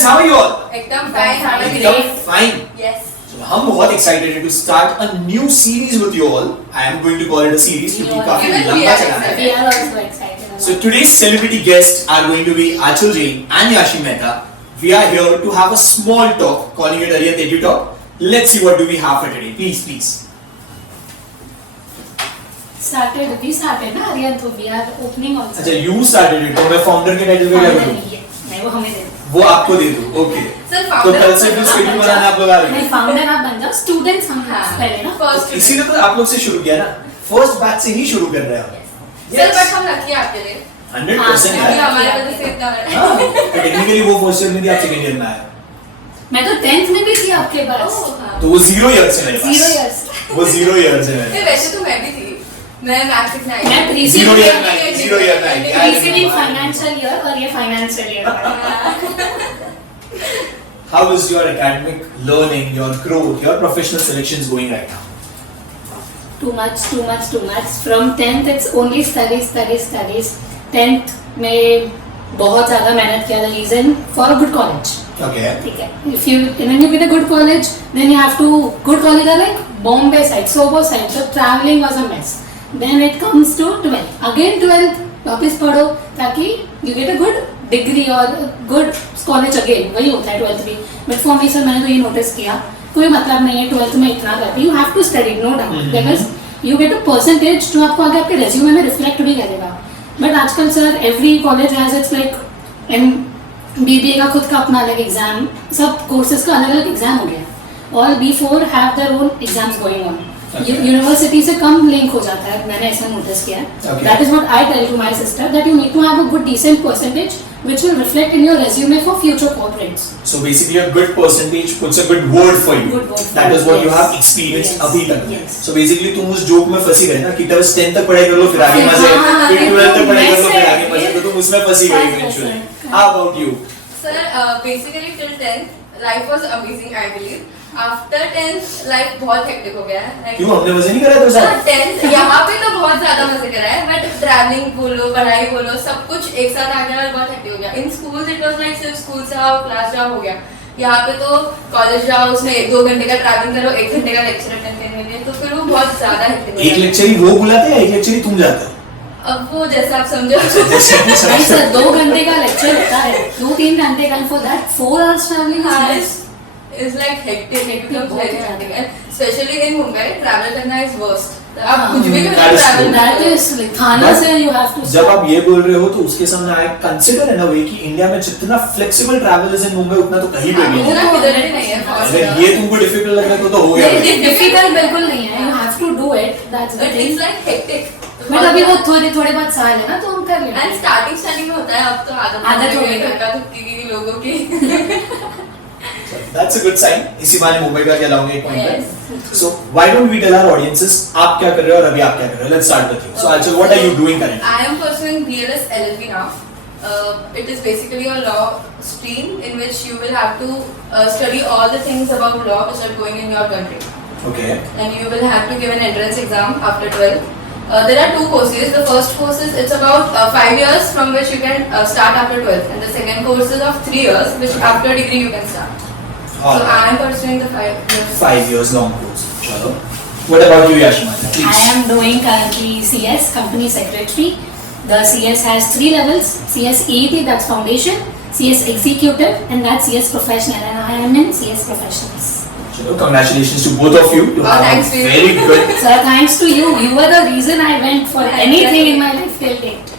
students, how are you all? एकदम fine, how are you? एकदम fine. Yes. So, हम बहुत excited हैं to start a new series with you all. I am going to call it a series क्योंकि काफी Even we लंबा are चला है. We are also excited. So today's celebrity guests are going to be Achal Jain and Yashi Mehta. We are here to have a small talk, calling it Aryan Edu Talk. Let's see what do we have for today. Please, please. We started ना Aryan, तो we are opening also. अच्छा, you started it. तो मैं founder के title पे क्या करूँ? नहीं, वो हमें दे दो. वो आपको दे दूँ. Okay. Sir, तो founder कल से फिर schedule बनाने आप लोग आ रहे नहीं, हैं. founder आप बन जाओ. Students हम हाँ. पहले ना. First. इसीलिए तो आप लोग से शुरू किया ना. First batch से ही शुरू कर रहे हैं. Sir, but हम रखिए आपके लिए. 100% अभी यार. हमारे वजह से इतना है. हाँ. Technically वो first year में थी, आप second year में आए. मैं तो 10th में भी थी आपके पास. ओह, हाँ. तो वो 0 years से मेरे पास. 0 years. वो 0 years से मेरे. नहीं, वैसे तो मैं भी थी. मैं मैथ्स में आई. मैं थी. pre-CA 0 year में में आई. 0 year में आई. pre-CA financial year और ये financial year. How is your academic learning, your growth, your professional selections going right now? Too much. From 10th it's only studies. 10th में बहुत ज़्यादा मेहनत किया. The reason for a good college. Okay. ठीक है. If you when you get a good college, then you have to good college are like Bombay side, Sobo side. So traveling was a mess. Then it comes to 12th. Again 12th वापस पढ़ो ताकि you get a good degree or good college again. वही होता है 12th भी. But for me sir मैंने तो ये notice किया कोई मतलब नहीं है 12th में इतना करके. You have to study no doubt because you get a percentage जो आपको आगे आपके resume में reflect भी करेगा. But आजकल sir every college has its like BBA का खुद का अपना अलग एग्जाम. सब कोर्सेज का अलग अलग एग्जाम हो गया. All B4 have their own exams going on. University से कम लिंक हो जाता है. मैंने ऐसा नोटिस किया. That is what I tell to my sister that you need to have a good decent percentage which will reflect in your resume for future corporates. So basically a good percentage puts a good word for you. Good word for That is what yes. you have experienced Yes. अभी तक. Yes. So basically तुम उस joke में फंसी गए ना कि बस 10th तक पढ़ाई कर लो फिर आगे मजे. हाँ, फिर 12th तक पढ़ाई कर लो फिर आगे मजे. yes. तो तुम उसमें फंसी गई Yes, eventually. yes. How about you? Sir, basically till 10th, life was amazing, I believe. After 10th, life बहुत hectic हो गया है. Like, क्यों हमने मजे नहीं करा तो हाँ, साथ? 10th यहाँ पे तो बहुत ज्यादा मजे करा है. But traveling बोलो, पढ़ाई बोलो, सब कुछ एक साथ आ गया और बहुत hectic हो गया. In schools it was like सिर्फ school से आओ, class जाओ हो गया. यहाँ पे तो कॉलेज जाओ, उसमें 2 घंटे का ट्रैवलिंग करो, 1 घंटे का लेक्चर अटेंड करने के लिए, तो फिर वो बहुत ज्यादा hectic हो एक गया. लेक्चर ही वो बुलाते हैं, एक लेक्चर ही तुम जाते हो. अब वो जैसा आप समझो. नहीं सर 2 घंटे का लेक्चर होता है. 2-3 घंटे का for that 4 hours traveling is nice. It's like hectic. It becomes बहुत very ज्यादा. hectic. And especially in Mumbai, travel करना is worst. आप हाँ. कुछ भी That is travel true. That is like थाना से you have to जब आप ये बोल रहे हो तो उसके सामने आई कंसिडर इन अ वे कि इंडिया में जितना flexible travel is in Mumbai उतना तो कहीं पे भी नहीं. उतना किधर भी नहीं है. अगर ये तुमको डिफिकल्ट लग रहा है तो हो गया. नहीं डिफिकल्ट बिल्कुल नहीं है. You have to do it. That's the But thing. it's like hectic. But अभी वो थोड़े बहुत साल है ना तो हम कर लेंगे. And starting में होता है. अब तो आदत हो गई है. धक्का धुक्की की लोगों की. That's a good sign. इसी बहाने मुंबई का क्या लाऊंगे एक पॉइंट Yes. पे. So why don't we tell our audiences आप क्या कर रहे हो और अभी आप क्या कर रहे हो? Let's start with you. So Achal, what are you doing currently? I am pursuing BLS LLB now. It is basically a law stream in which you will have to study all the things about law which are going in your country. Okay. And you will have to give an entrance exam after 12th. There are 2 courses. The first course is it's about 5 years from which you can start after 12th, and the second course is of 3 years, which after degree you can start. So I am pursuing the 5 years. 5 years long course. Chalo. What about you, Yashima? Please. I am doing currently CS, Company Secretary. The CS has 3 levels. CS EET, that's Foundation. CS Executive, and that's CS Professional. And I am in CS Professionals. Chalo, congratulations to both of you. To have thanks a to you. very good. Sir, thanks to you. You were the reason I went for anything in my life till date.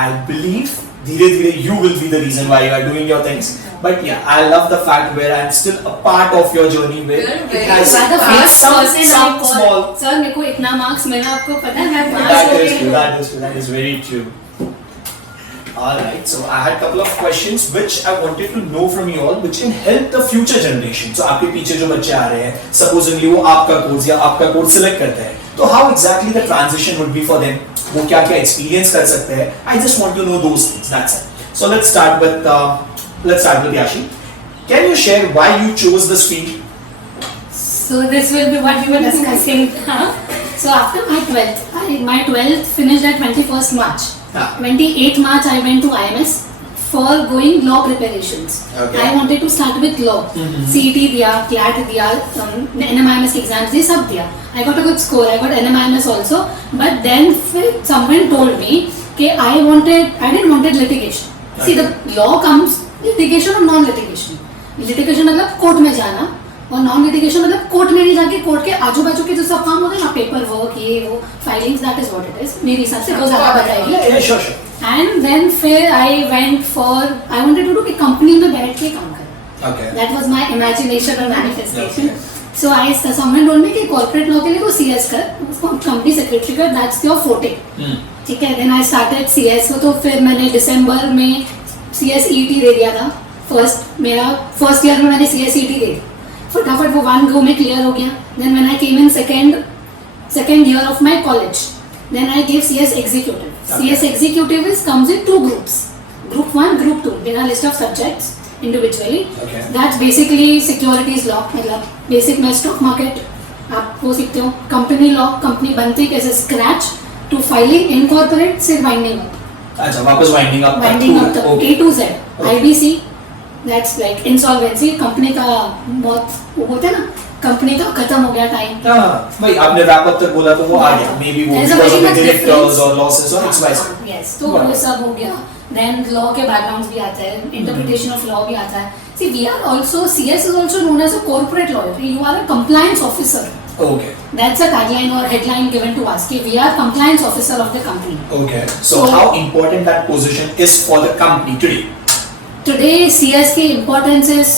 I believe धीरे-धीरे you will be the reason why you are doing your things. But yeah, I love the fact where I am still a part of your journey where You're it very has You are the first person I some called. small. Sir, मेरे को इतना marks मिला आपको पता है मैं pass That हो is गई true. हूँ. That is true. That is very true. Alright, so I had a couple of questions which I wanted to know from you all, which can help the future generation. So आपके पीछे जो बच्चे आ रहे हैं, supposedly वो आपका course या आपका कोर्स सिलेक्ट करते हैं, तो how exactly the transition would be for them? वो क्या क्या experience कर सकते हैं? I just want to know those things. That's it. So let's start with Yashi. Can you share why you chose this field? So this will be what we were discussing. So after my 12th, my 12th finished at 21st March. 28th March I went to IMS for going law preparations. Okay. I wanted to start with law. CET दिया, CLAT दिया, NMIMS के exams ये सब दिया. I got a good score. I got NMIMS also. But then someone told me कि I didn't wanted litigation. See, the law comes litigation और non-litigation. Litigation मतलब court में जाना, और नॉन लिटिगेशन मतलब कोर्ट में नहीं जाके कोर्ट के आजू बाजू के जो सब काम होते हैं ना, पेपर वर्क, ये वो filings, that is what it is मेरे हिसाब से. वो ज़्यादा बताएगी. Yeah, sure. एंड देन फिर आई वांटेड टू डू कि कंपनी में बैठ के काम करें. Okay. That was my imagination और manifestation. So I someone told me कि कॉर्पोरेट लॉ के लिए तो सीएस कर, कंपनी सेक्रेटरी कर, दैट्स योर फोर्टे. ठीक है. Then I started CS. तो फिर मैंने दिसंबर में सीएस ईटी दे दिया था. मेरा फर्स्ट ईयर में मैंने सीएस ईटी दे दिया. फटाफट वो 1 go में क्लियर हो गया. Then when I came in second year of my college, then I gave CS executive. CS executive comes in 2 groups. Group 1, Group 2. There are list of subjects individually. Okay. That's basically securities law. मतलब basic में stock market आप वो सीखते हो. Company law, company बनती कैसे scratch to filing, incorporate से winding up. अच्छा, वापस वाइंडिंग अप तक A to Z. IBC, that's like insolvency. Company का बहुत वो होता है ना, कंपनी का खत्म हो गया टाइम. हाँ भाई, आपने रैप अप तक बोला तो वो आ गया. मे बी वो बिकॉज़ ऑफ द डायरेक्टर्स और लॉसेस और एक्स वाई. यस, तो वो सब हो गया. देन लॉ के बैकग्राउंड्स भी आता है, इंटरप्रिटेशन ऑफ लॉ भी आता है. See we are also, CS is also known as a corporate lawyer. You are a compliance officer. Okay. That's a tagline or headline given to us. We are compliance officer of the company. Okay. So how important that position is for the company today? Today, CS की importance is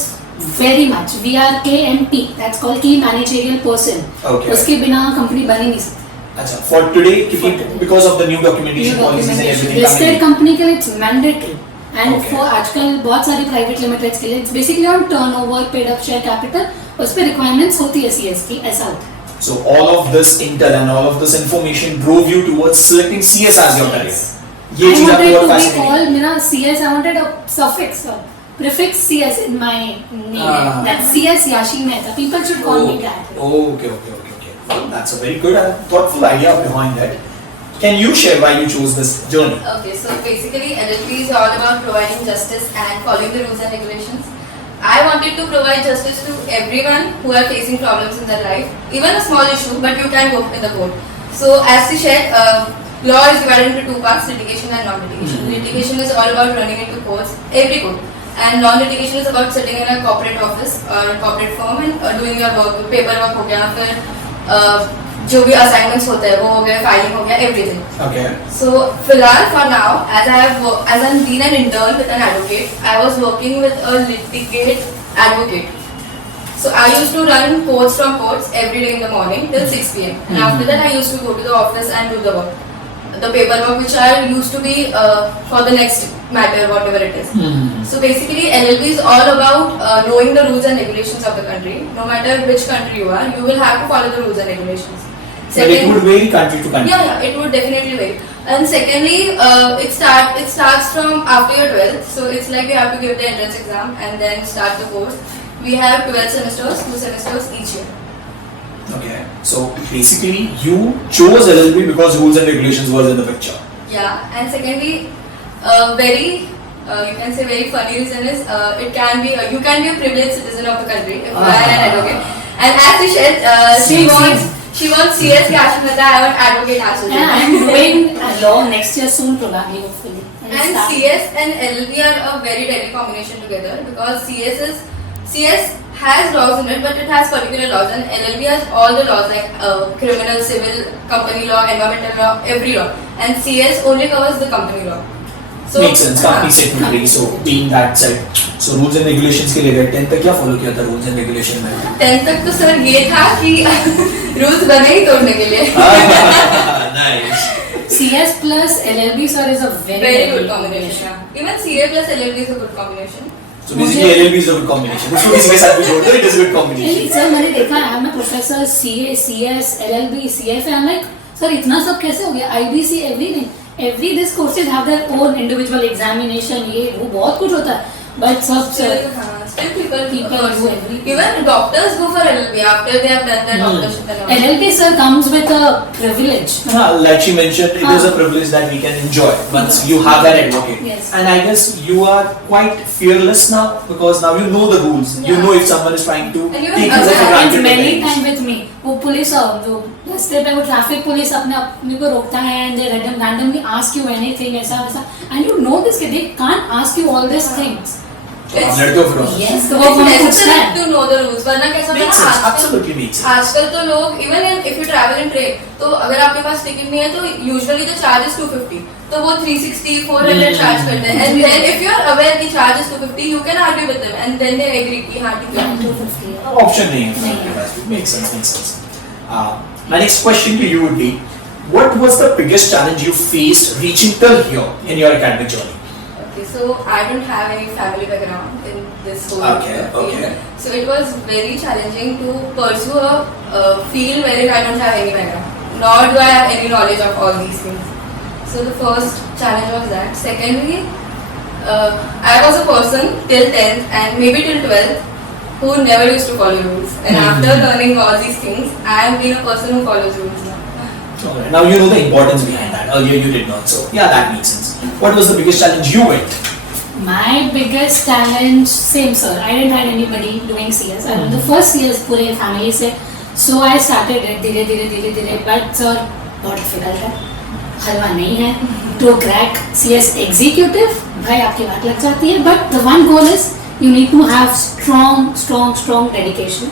very much. We are KMP. That's called key managerial person. Okay. उसके बिना company बन ही नहीं सकती. अच्छा, for today, क्योंकि because of the new documentation policies and everything. Listed company के लिए it's mandatory. And Okay. for आजकल बहुत सारी प्राइवेट लिमिटेड्स के लिए it's basically on turnover, paid up share capital. उस पे requirements होती है CS की, ऐसा होता है. So all of this intel and all of this information drove you towards selecting CS as your career. ये I चीज आपको wanted बहुत to be fascinating. called मेरा CS. I wanted a suffix, a prefix CS in my name. That CS Yashi Mehta. People should call me that. Okay. Well, that's a very good and thoughtful idea behind that. Can you share why you chose this journey? Okay, so basically LLP is all about providing justice and following the rules and regulations. I wanted to provide justice to everyone who are facing problems in their life, even a small issue, but you can go in the court. So as she said, law is divided into 2 parts, litigation and non-litigation. Litigation is all about running into courts, every court. And non-litigation is about sitting in a corporate office or corporate firm and doing your work, paperwork हो गया, फिर जो भी assignments होते हैं वो हो गया, filing हो गया, everything. Okay. So, फिलहाल for now, as I'm been an intern with an advocate, I was working with a litigate advocate. So I used to run courts from courts every day in the morning till 6 p.m. And after that, I used to go to the office and do the work, the paperwork which I used to be for the next matter, whatever it is. So basically, LLB is all about knowing the rules and regulations of the country. No matter which country you are, you will have to follow the rules and regulations. But it would vary country to country. Yeah, it would definitely vary. And secondly, it starts from after your 12th. So it's like you have to give the entrance exam and then start the course. We have 12 semesters, 2 semesters each year. Okay. So basically, you chose LLB because rules and regulations was in the picture. Yeah, and secondly, you can say very funny reason is you can be a privileged citizen of the country if you are an advocate. And as she said, she wants CS Yashi Mehta, I want advocate Ashu. Yeah, I'm doing law next year soon, probably, hopefully. And CS and LLB are a very deadly combination together because CS has laws in it, but it has particular laws, and LLB has all the laws like criminal, civil, company law, environmental law, every law, and CS only covers the company law. So Makes sense. Company secretary. So being that said, so rules and regulations के लिए गए 10th तक क्या follow किया था rules and regulation में? 10th तक तो सर ये था कि rules बने ही तोड़ने के लिए. Nice. CS plus LLB sir is a Very good combination. Even CA plus LLB is a good combination. So basically LLB is a good combination. उसको किसी के साथ भी जोड़ दो, it is a good combination. Sir मैंने देखा है, मैं professor CA, CS, LLB, CFA, I'm like sir इतना सब कैसे हो गया? IBC, everything. Every these courses have their own individual examination, ये वो बहुत कुछ होता है. But सब Still Still people People do everything. even doctors go for LLB after they have done their doctorship and all. LLB sir comes with a privilege. Like she mentioned, it is a privilege that we can enjoy once you have that advocate. Yes. And I guess you are quite fearless now because now you know the rules. You Yeah. know if someone is trying to And you take will you for happens granted. many at times. time with me. वो police जो रास्ते पे वो traffic police अपने को रोकता है and they randomly ask you anything ऐसा वैसा and you know this कि they can't ask you all these things. तो आप लड़के हो फिर और। Yes, तो वो It's हमें necessary पूछता है. to know the rules. वरना कैसा होता है Makes ना sense. आजकल Absolutely makes sense. आजकल तो लोग even if you travel in train तो अगर आपके पास टिकट नहीं है तो यूजुअली द चार्ज इज 250 तो वो 360 400 चार्ज करते हैं and then if you are aware की charge is 250 you can argue with them and then they agree कि हां ठीक है 250. Option नहीं है आपके पास. Makes sense. Makes sense. My next question to you would be, what was the biggest challenge you faced reaching till here in your academic journey? Okay, so I don't have any family background in this whole Okay, field. okay. So it was very challenging to pursue a field wherein I don't have any background, nor do I have any knowledge of all these things. So the first challenge was that. Secondly, I was a person till 10th and maybe till 12th who never used to follow rules. And after learning all these things, I am being a person who follows rules now. Okay. Now you know the importance behind that. Earlier you did not. So yeah, that makes sense. What was the biggest challenge you went? My biggest challenge, same sir. I didn't had anybody doing CS. I was the first CS पूरे family से. So I started it धीरे. But sir बहुत difficult है. हलवा नहीं है. To crack CS executive, भाई आपकी बात लग जाती है. But the one goal is you need to have strong dedication,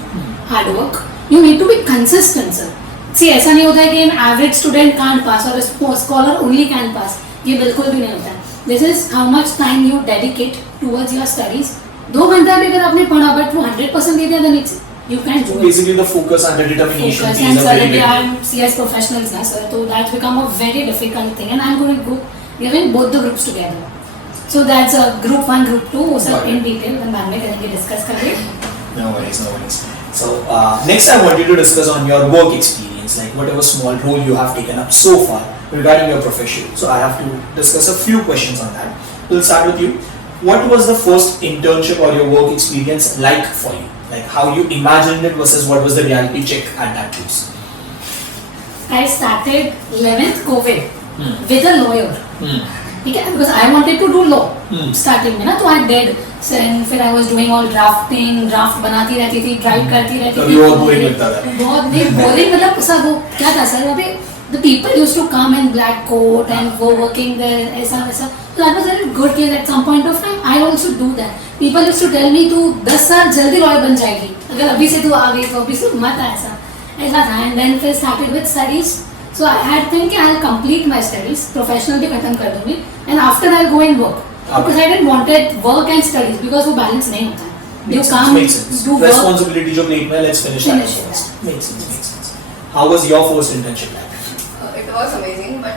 hard work. You need to be consistent, sir. See, ऐसा नहीं होता है कि an average student can't pass or a scholar only can pass. ये बिल्कुल भी नहीं होता है. This is how much time you dedicate towards your studies. 2 घंटा भी अगर आपने पढ़ा but वो 100% दे दिया then it's you can do it. Basically the focus and the determination Focus plays and a very suddenly big I am CS professionals now, sir. So that's become a very difficult thing and I'm going to go giving both the groups together. So that's a group 1, group 2. वो सब Got it. in detail हम बाद में करेंगे discuss करेंगे. No worries. So next I wanted to discuss on your work experience, like whatever small role you have taken up so far regarding your profession. So I have to discuss a few questions on that. We'll start with you. What was the first internship or your work experience like for you? Like how you imagined it versus what was the reality check at that place? I started 11th COVID with a lawyer. ठीक है because I wanted to do law starting में ना तो I did फिर I was doing all draft बनाती रहती थी drive करती रहती तभी और boring लगता था. बहुत नहीं boring मतलब सब वो क्या था सर वहाँ पे the people used to come in black coat and go working there ऐसा वैसा so that was very good कि at some point of time I also do that people used to tell me तू 10 साल जल्दी lawyer बन जाएगी अगर अभी से तू आ गई तो अभी से मत ऐसा था and then फिर started with studies. So I had think कि I'll complete my studies, professional भी खत्म कर दूँगी, and after I'll go and work. Because I didn't wanted work and studies because वो balance नहीं होता. You Makes sense. can't do work. Responsibility जो plate में, let's finish that Finish it, first. Makes sense. How was your first internship like? It was amazing, but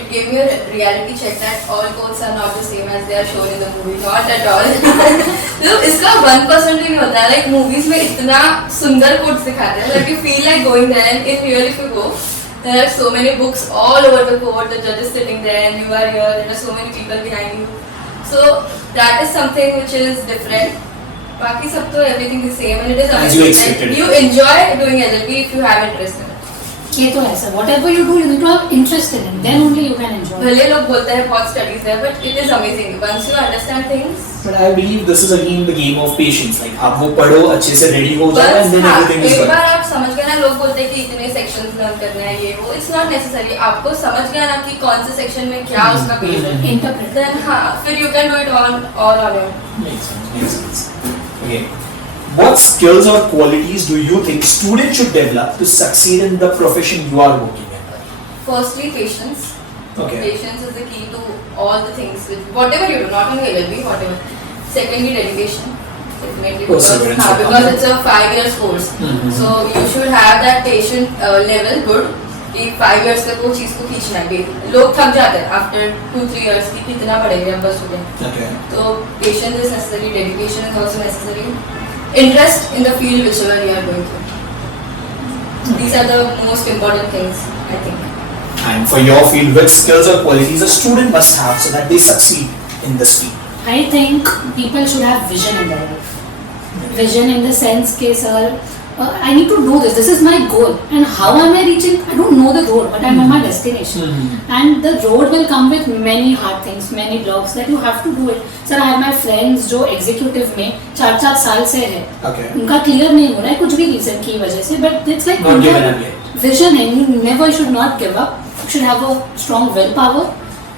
it gave me a reality check that all codes are not the same as they are shown in the movie. Not at all. तो इसका 1% भी नहीं होता है. Like movies में इतना सुंदर codes दिखाते हैं. Like you feel like going there, and in real if you go, there are so many books all over the court. The judge is sitting there, and you are here. There are so many people behind you. So that is something which is different. बाकी सब तो everything is same, and it is As you amazing. expected. And you enjoy doing LLB if you have interest in it. ये तो है sir whatever you do you need to have interest in it then only you can enjoy. भले लोग बोलते हैं बहुत studies है, but it is amazing once you understand things. But I believe this is again the game of patience. Like आप वो पढ़ो अच्छे से ready हो जाओ and then हाँ, everything is एक good. बार आप समझ गए ना लोग बोलते हैं कि इतने सेक्शंस लर्न करना है ये वो इट्स नॉट नेसेसरी आपको समझ गया ना कि कौन से सेक्शन में क्या उसका पेज है Interpret. देन हाँ फिर you can do it on all on your Makes sense. Okay. What skills or qualities do you think students should develop to succeed in the profession you are working in? Firstly patience Okay. Patience is the key to all the things whatever you do not only LLB whatever secondly dedication definitely Perseverance. because it's a 5 years course so you should have that patient level good कि 5 years तक वो चीज़ को खींचना है लोग थक जाते हैं आफ्टर 2-3 years कि कितना पढ़ेंगे हम बस स्टूडेंट Okay. तो patience is necessary dedication is also necessary interest in the field whichever you are going through these are the most important things I think. And for your field, which skills or qualities a student must have so that they succeed in this field? I think people should have vision in their life. vision in the sense ke sir, I need to do this. This is my goal, and how am I reaching? I don't know the road, but I'm on my destination. And the road will come with many hard things, many blocks that you have to do it. Sir, I have my friends जो executive में 4-4 साल से है, Okay. उनका clear नहीं हो रहा है कुछ भी reason की वजह से, but it's like Not given up yet. vision है. You never should not give up. You should have a strong willpower,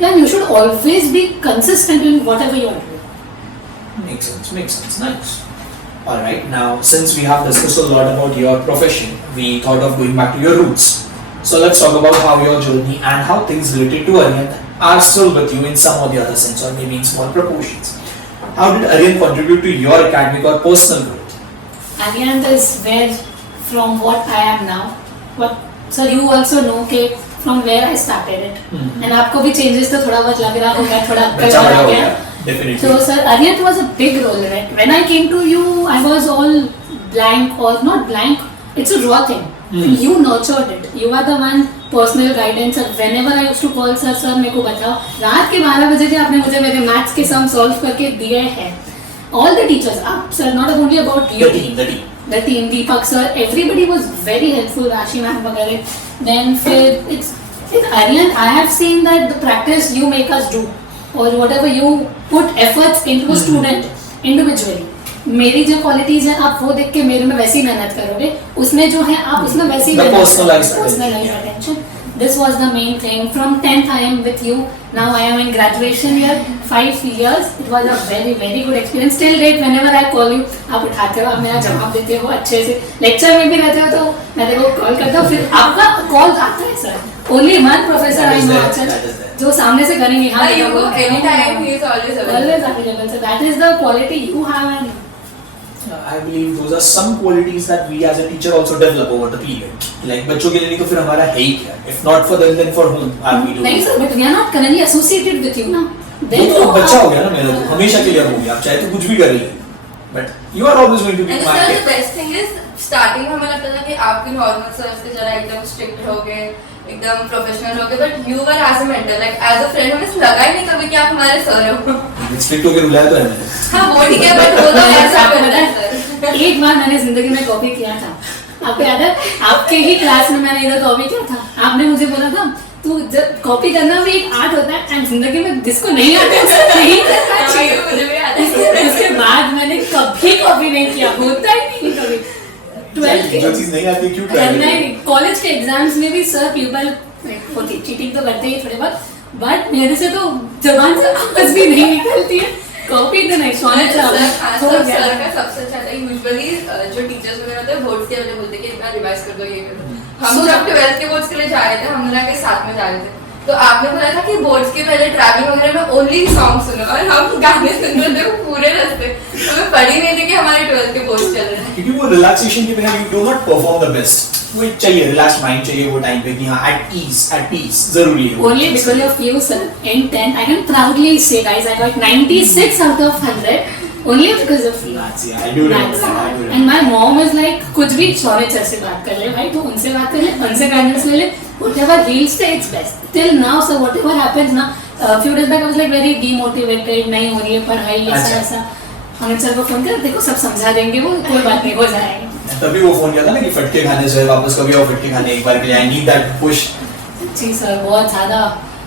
and you should always be consistent in whatever you are doing. Makes sense. Makes sense. Nice. All right. Now, since we have discussed a lot about your profession, we thought of going back to your roots. So let's talk about how your journey and how things related to Aryan are still with you in some or the other sense, or maybe in small proportions. How did Aryan contribute to your academic or personal growth? Aryan is where from what I am now. What, sir, you also know कि from where I started it. And आपको भी changes तो थोड़ा बहुत लग रहा होगा, थोड़ा बच्चा बड़ा हो गया. गया. Definitely. So, sir, Aryan was a big role, right? When I came to you, I was all blank or not blank. It's a raw thing. You nurtured it. You are the one personal guidance. And whenever I used to call sir, मेरे को बताओ. रात के 12 बजे थे आपने मुझे मेरे maths के sum solve करके दिए हैं. All the teachers, sir, not only about you. The team, Deepak sir, everybody was very helpful. Rashi ma'am वगैरह. Then it's Aryan. I have seen that the practice you make us do, or whatever you put efforts into a student individually. मेरी जो qualities हैं आप वो देख के मेरे में वैसी मेहनत करोगे, उसमें जो है आप उसमें वैसी personalized attention. This was the main thing. From 10th I am with you. Now I am in graduation year. 5 years. It was a very very good experience. Till date whenever I call you, आप उठाते हो, आप मेरा जवाब देते हो अच्छे से. लेक्चर में भी रहते हो तो मैं देखो कॉल करता हूँ, फिर आपका कॉल आता है sir. Only one professor I know जो सामने से करेंगे. हाँ, you go anytime, he is always available. So that is the quality you have. And I believe those are some qualities that we as a teacher also develop over the period. Like बच्चों के लिए नहीं तो फिर हमारा है ही क्या? If not for them, then for whom are we doing? नहीं sir, but we are not currently associated with you ना. वो तो बच्चा हो गया ना मेरा, तो हमेशा के लिए हो गया. आप चाहे तो कुछ भी कर लीजिए. But you are always going to be And my sir, kid. the best thing is starting में हमें लगता था कि आपके normal sir से जरा एकदम strict हो गए, एकदम प्रोफेशनल हो गए, but you were as a mentor, like as a friend, हमें लगा ही नहीं कभी कि आप हमारे सर हो. Strict होकर रुलाया तो है मैंने. हाँ वो ठीक है, but वो तो ऐसा होता है सर. एक बार मैंने जिंदगी में कॉपी किया था. आपको याद है? आपके ही क्लास में मैंने इधर कॉपी किया था. आपने मुझे बोला था तू कॉपी करना भी एक आर्ट होता है, एंड जिंदगी में जिसको नहीं आता उसको नहीं करना चाहिए. मुझे भी याद है. उसके बाद मैंने कभी कॉपी नहीं किया, होता ही नहीं कभी. 12th के जो चीज नहीं आती क्यों ट्राई नहीं, कॉलेज के एग्जाम्स में भी सर प्यूपल होती, चीटिंग तो करते ही थोड़े बहुत, बट मेरे से तो जबान से आवाज भी नहीं निकलती है. कॉपी तो नहीं, सोने सर का सबसे अच्छा था. यूजुअली जो टीचर्स वगैरह होते हैं बोर्ड्स के वजह बोलते हैं कि इतना रिवाइज कर दो, ये कर दो. हम जब 12th के बोर्ड्स के लिए जा रहे थे, हम लोग के साथ में जा रहे थे, तो आपने बोला था कि बोर्ड्स के पहले ट्रैवलिंग वगैरह में ओनली सॉन्ग सुनो, और हम गाने सुन रहे थे पूरे रास्ते. हमें पड़ी नहीं थी कि हमारे 12th के बोर्ड्स चल रहे हैं. क्योंकि वो रिलैक्सेशन के बिना you do not perform the best. वो चाहिए रिलैक्स माइंड चाहिए वो टाइम पे कि हाँ एट पीस जरूरी है. Only because of you, sir. In 10th, I can proudly say, guys, I got 96 out of 100. Only because of you. That's yeah, I do remember that. I do remember. And my mom was like, कुछ भी शौर्य sir से बात कर ले भाई, तो उनसे बात कर ले, उनसे गाइडेंस ले ले. Whatever he'll say, it's best. Till now, sir, whatever happens ना, few days back I was like very demotivated, नहीं हो रही है पढ़ाई, ऐसा ऐसा. हमने सर को फोन किया, देखो सब समझा देंगे, वो कोई बात नहीं, हो जाएगा. तभी वो फोन किया था ना कि फटके खाने से वापस कभी और फटके खाने एक बार के लिए. I need that push. जी सर, बहुत ज़्यादा.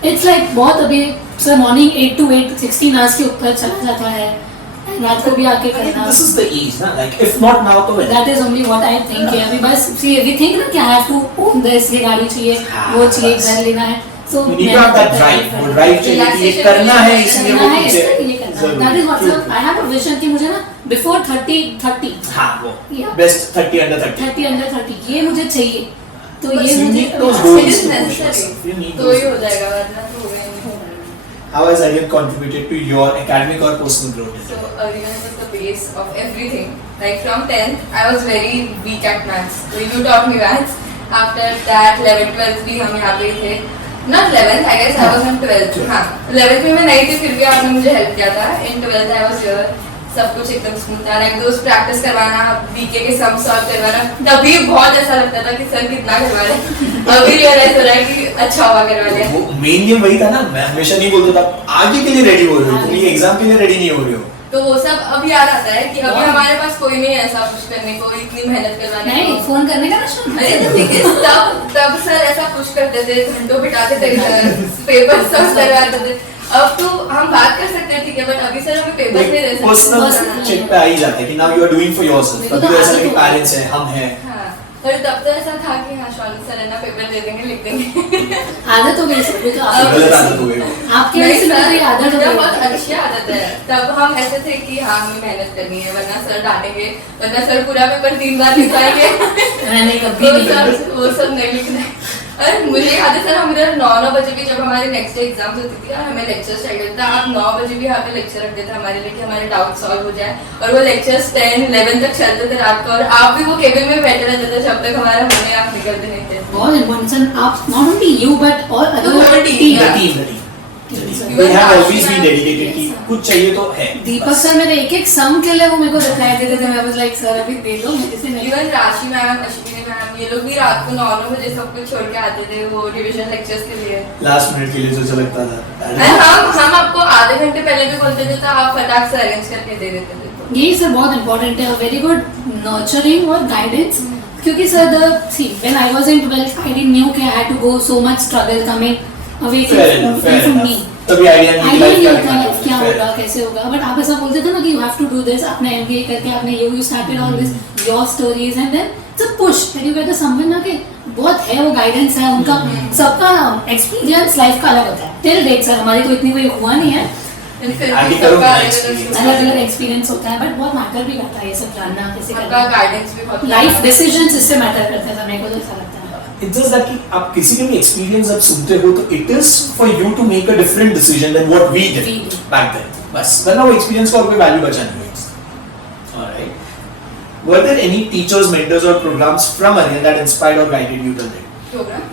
इट्स लाइक बहुत अभी सर मॉर्निंग 8 to 8 16 आवर्स के ऊपर चला जाता है, रात को भी आके करना. This is the ease ना, like if not now तो when? That is only what I think. अभी बस see we think ना कि I have to own this, ये गाड़ी चाहिए, वो चाहिए, घर लेना है. So you need to have that drive. वो drive चाहिए कि ये करना है, इसलिए वो पीछे. That is what I have a vision कि मुझे ना before 30. हाँ वो best 30 under 30. 30 under 30 ये मुझे चाहिए. तो But ये you मुझे need those goals. It is to push necessary. yourself. You need तो those ही हो goals. जाएगा, वरना तो होगा ही नहीं. How has Aryan contributed to your academic or personal growth? So Aryan was the base of everything. Like from 10th, I was very weak at maths. So you taught me maths. After that, 11th, 12th भी हम यहाँ पे थे. Not 11th, I guess I was in 12th. हाँ, 11th में मैं नहीं थी, फिर भी आपने मुझे help किया था. In 12th I was here. सब कुछ एकदम स्मूथ था. लाइक दोस्त प्रैक्टिस करवाना, बीके के सम सॉल्व करवाना, तभी बहुत ऐसा लगता था कि सर कितना करवा रहे हैं. अभी रियलाइज हो रहा है कि अच्छा हुआ करवा लिया. मेन गेम वही था ना. मैं हमेशा नहीं बोलता था आगे के लिए रेडी हो रहे हो, तुम ये एग्जाम के लिए रेडी नहीं हो रहे हो. तो वो सब अब याद आता है कि अभी Wow. हमारे पास कोई नहीं है ऐसा पुश करने को, इतनी मेहनत करवाने नहीं को। फोन करने का ना शुरू अरे तो ठीक है, तब सर ऐसा पुश करते थे, घंटों बिठाते थे, पेपर सब करवाते थे। अब तो हम बात कर सकते हैं ठीक है, बट अभी सर हमें पेपर नहीं दे सकते। पर्सनल Personal चेक पे आ ही जाता है कि now you are doing for yourself. मेरे को तभी तो तो ऐसा आदत नहीं हो पेरेंट्स हैं, हम हैं। हाँ, पर तब तो ऐसा था कि हाँ शौर्य सर है ना, पेपर दे देंगे, लिख देंगे। आदत हो गई सब तो अब गलत आदत हो गई वो। आपके वजह से मेरी आदत हो मुझे गई बहुत अच्छी आदत है। तब हम ऐसे थे कि हाँ हमें मेहनत करनी है, वरना सर डांटेंगे, वरना सर पूरा पेपर 3 बार लिखाएंगे। मैंने कभी नहीं वो सब नहीं लिखना है। और मुझे याद है सर, हम इधर 9 बजे भी जब हमारे नेक्स्ट डे एग्जाम होती थी और हमें लेक्चर चाहिए था, आप 9 बजे भी यहाँ पे लेक्चर रखते थे हमारे लिए कि हमारे डाउट सॉल्व हो जाए। और वो लेक्चर्स 10, 11 तक चलते थे रात को, और आप भी वो केबिन में बैठे रहते थे जब तक हमारा मुंह आप निकलते नहीं थे। बहुत इम्पोर्टेंट आप not only you but all The whole other team, team yeah. We have always been dedicated कि कुछ चाहिए तो है। दीपक सर मेरे एक सम के लिए वो मेरे को दिखाई देते थे, मैं वाज लाइक सर अभी दे दो मेरे से नहीं। इवन राशि मैम, अश्विनी मैम, ये लोग भी रात को 9 बजे सब कुछ छोड़ के आते थे वो रिवीजन लेक्चर्स के लिए। लास्ट मिनट के लिए जो चलता था। और हम आपको आधे घंटे पहले भी बोलते थे तो आप फटाक से अरेंज करके दे देते थे। यही सर बहुत इम्पोर्टेंट है, वेरी गुड नर्चरिंग और गाइडेंस। क्योंकि sir when I was in 12th I didn't knew कि I had to go so much struggle coming away from me. तभी आइडिया नहीं आइडिया नहीं लाइफ होता क्या होगा कैसे होगा, बट आप ऐसा बोलते थे ना कि you have to do this, आपने एमबीए करके आपने you started all this your stories and then it's a push that you get someone ना कि बहुत है वो गाइडेंस है उनका, सबका एक्सपीरियंस लाइफ का अलग होता है। टिल डेट सर हमारी तो इतनी कोई हुआ नहीं है, फिर आगे भी करो सबका ना अलग experience। अलग अलग एक्सपीरियंस होता है, बट बहुत मैटर भी करता है ये सब जानना कैसे सबका करना, गाइडेंस भी बहुत लाइफ डिसीजंस इससे मैटर करते हैं, मेरे को तो ऐसा लगता है। It's just that कि आप किसी का भी एक्सपीरियंस जब सुनते हो तो it is for you to make a different decision than what we did We did. back then. बस वरना वो एक्सपीरियंस का और कोई वैल्यू बचा नहीं है। Alright. Were there any teachers, mentors or programs from Aryan that inspired or guided you till date? Program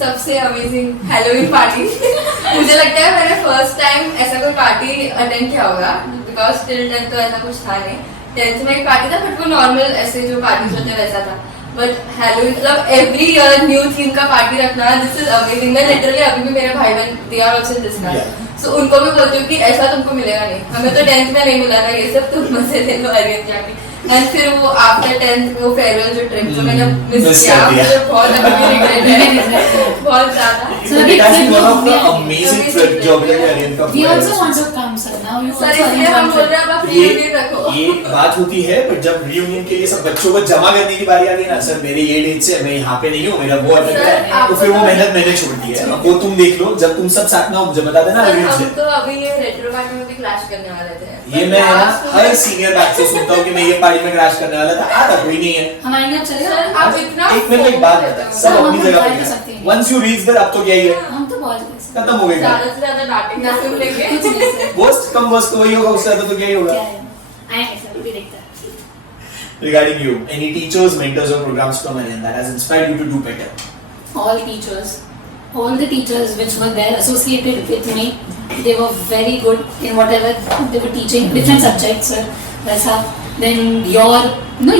सबसे अमेजिंग हैलोवीन पार्टी। मुझे लगता है मैंने फर्स्ट टाइम ऐसा कोई पार्टी अटेंड किया होगा, बिकॉज टिल 10th तो ऐसा कुछ था नहीं। 10th में एक पार्टी था बट वो नॉर्मल ऐसे जो पार्टीज होते हैं वैसा था, बट हैलोवीन मतलब एवरी ईयर न्यू थीम का पार्टी रखना, दिस इज अमेजिंग। मैं लिटरली अभी भी मेरे भाई बहन they are also this Yeah. So उनको भी बोलती हूँ कि ऐसा तुमको मिलेगा नहीं, हमें तो 10th में नहीं मिला था ये सब, तुम मजे ले लो अरियन जाके। एंड फिर वो आफ्टर 10th वो फेयरवेल जो ट्रिप जो मैंने मिस Miss किया, कर दिया। मुझे बहुत अभी रिग्रेट है बहुत ज्यादा। So It has been one of the Yeah. amazing trip जो अभी तक Aryan का We हुआ है। also want to come sir, now you sir also इसलिए हम want बोल to- रहे हैं आप ये रियूनियन रखो। ये बात होती है, पर जब रियूनियन के लिए सब बच्चों को जमा करने की बारी आती है ना, सर मेरे ये डेट से मैं यहाँ पे नहीं हूँ, मेरा वो अटक सर, है, तो फिर वो मेहनत मैंने छोड़ दी है। अब वो तुम देख लो, जब तुम सब साथ में हो मुझे बता देना सर, रिव्यू हम से। तो अभी ये रेट्रो पार्टी में भी क्रैश करने वाले थे। ये मैं है ना हर सीनियर बैच से सुनता हूँ कि मैं ये पार्टी में क्रैश करने वाला था, आता कोई नहीं है। हम आएंगे अब चलेगा? सर आप इतना एक मिनट में एक बात बता, सब हम अपनी जगह try कर पे सकते हैं। वंस यू रीच देयर, अब तो क्या ही है, हम तो बहुत गए सर। खत्म हो गया। ज्यादा से ज्यादा डांटेंगे सुन लेंगे। कुछ नहीं सर। वर्स्ट कम वर्स्ट तो वही होगा, उससे ज्यादा तो क्या ही होगा। क्या है? आएंगे सर, अभी देखते हैं। Regarding you, any teachers, mentors or programs from Aryan that has inspired you to do better? All the teachers which were there associated with me, they were very good in whatever they were teaching, different subjects sir, वैसा। Then you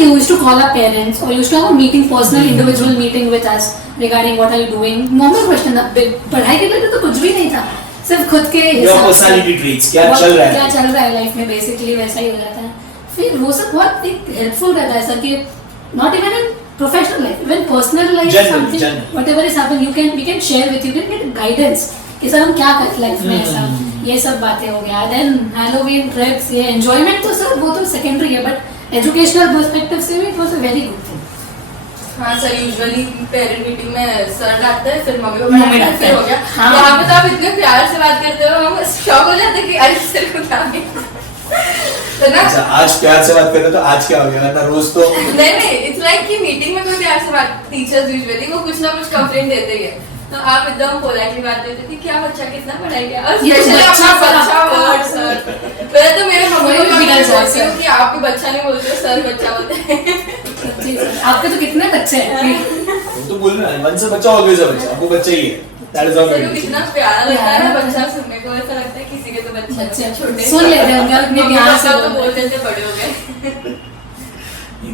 used to call our parents or used to have a meeting, personal individual meeting with us regarding what are you doing, normal question था, पढ़ाई के लिए तो कुछ भी नहीं था, सिर्फ खुद के Your हिसाब से personality traits, क्या चल रहा है? क्या चल रहा है लाइफ में, बेसिकली वैसा ही हो जाता है। फिर वो सब बहुत हेल्पफुल रहता है सर कि not even in professional life, even personal life, something whatever is happen we can share with you, can get guidance कि सर हम क्या करते लाइफ में, ऐसा ये सब बातें हो गया। देन हैलोवीन ट्रिप्स, ये एंजॉयमेंट तो सर वो तो सेकेंडरी है, बट एजुकेशनल पर्सपेक्टिव से भी it was a very good thing. हाँ सर, यूजुअली पेरेंट मीटिंग में सर डांटते हैं, फिर मम्मी मम्मी पापा डांटते फिर हैं। हो गया। हाँ। यहाँ पे तो आप इतने प्यार से बात करते हो, हम शॉक हो जाते हैं कि अरे सर को क्या नहीं। तो ना अच्छा, आज प्यार से बात कर रहे हो तो आज क्या हो गया, वरना रोज तो नहीं इट्स लाइक कि मीटिंग में कोई प्यार से बात, टीचर्स यूजुअली वो कुछ ना कुछ कंप्लेंट देते ही है, तो आप एकदम पोलाइटली बात देते कि क्या बच्चा कितना पढ़ाई किया, और ये तो स्पेशली बच्चा अपना बच्चा आपका। Word sir. पहले तो मेरे मम्मी कोई को भी मैं बिगड़ जाए बोलती हूँ सर। कि आप भी बच्चा नहीं बोलते हो, सर बच्चा बोलते हैं। जी सर, आपके तो कितने बच्चे हैं? तुम तो बोल रहे हो वन से बच्चा ऑलवेज अ बच्चा, वो बच्चा ही है, दैट इज सर को ऑल। कितना प्यारा लगता है ना बच्चा सुनने को, ऐसा लगता है किसी के तो बच्चे बच्चे छोटे सुन लेते होंगे और इतने मम्मी प्यार से पापा तो बोलते हैं। बोलते थे बड़े हो गए।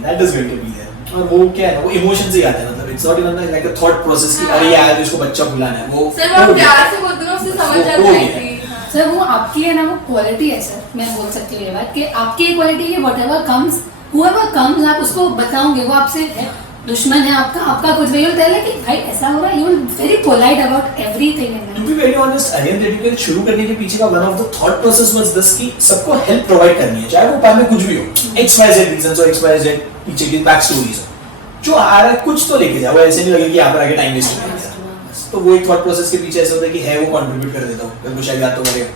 That is going to be there. और वो क्या है ना, वो इमोशन से ही आता है, मतलब it's not even like a thought process कि अरे यार इसको बच्चा बुलाना है, वो सर वो प्यार से बोलते हैं, उससे समझ वो जाता हो है गया। कि सर सर वो आपकी है ना, वो क्वालिटी है सर, मैं बोल सकती हूँ ये बात कि आपकी क्वालिटी है, whatever comes, whoever comes, आप उसको बताओगे, वो आपसे दुश्मन है आपका कुछ नहीं होता है कि भाई ऐसा हो रहा है, you will very polite about everything in To be very honest, Aryan Dedical शुरू करने के पीछे का one of the thought process was this कि सबको हेल्प प्रोवाइड करनी है, चाहे वो पार में कुछ भी हो, XYZ reasons हो, XYZ पीछे की बैक स्टोरीज हो, जो आ रहा है कुछ तो लेके जाओ, ऐसे नहीं लगे कि यहाँ पर आके टाइम वेस्ट कर दिया। तो वो एक थॉट प्रोसेस के पीछे ऐसा होता है कि है वो कंट्रीब्यूट कर देता हूँ, तो शायद याद तो करेगा।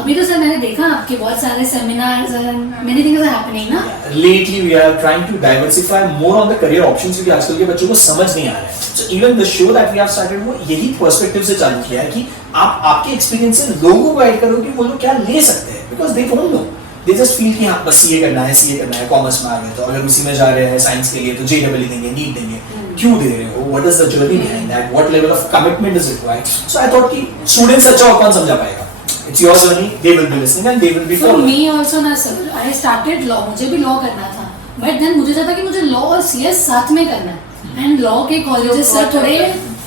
अभी तो सर मैंने देखा आपके बहुत सारे seminars and many things are happening ना। Lately we are trying to diversify more on the career options क्योंकि आजकल के बच्चों को समझ नहीं आ रहा है। So even the show that we have started वो यही पर्सपेक्टिव से चालू किया है कि आप आपके एक्सपीरियंस से लोगों को गाइड करो कि वो लोग क्या ले सकते हैं, because they don't know, they just feel कि हाँ बस सीए करना है, कॉमर्स में आ गए तो अगर उसी में जा रहे हैं साइंस के लिए तो JEE देंगे, नीट देंगे, क्यों दे रहे हो, what is the journey behind that, what level of commitment is required. So I thought कि स्टूडेंट्स अच्छा कौन समझा पाएगा, it's your journey, they will be listening and they will be For following. me also ना sir, I started law, मुझे भी law करना था, but then मुझे था कि मुझे law और CS साथ में करना है, and law के colleges सर थोड़े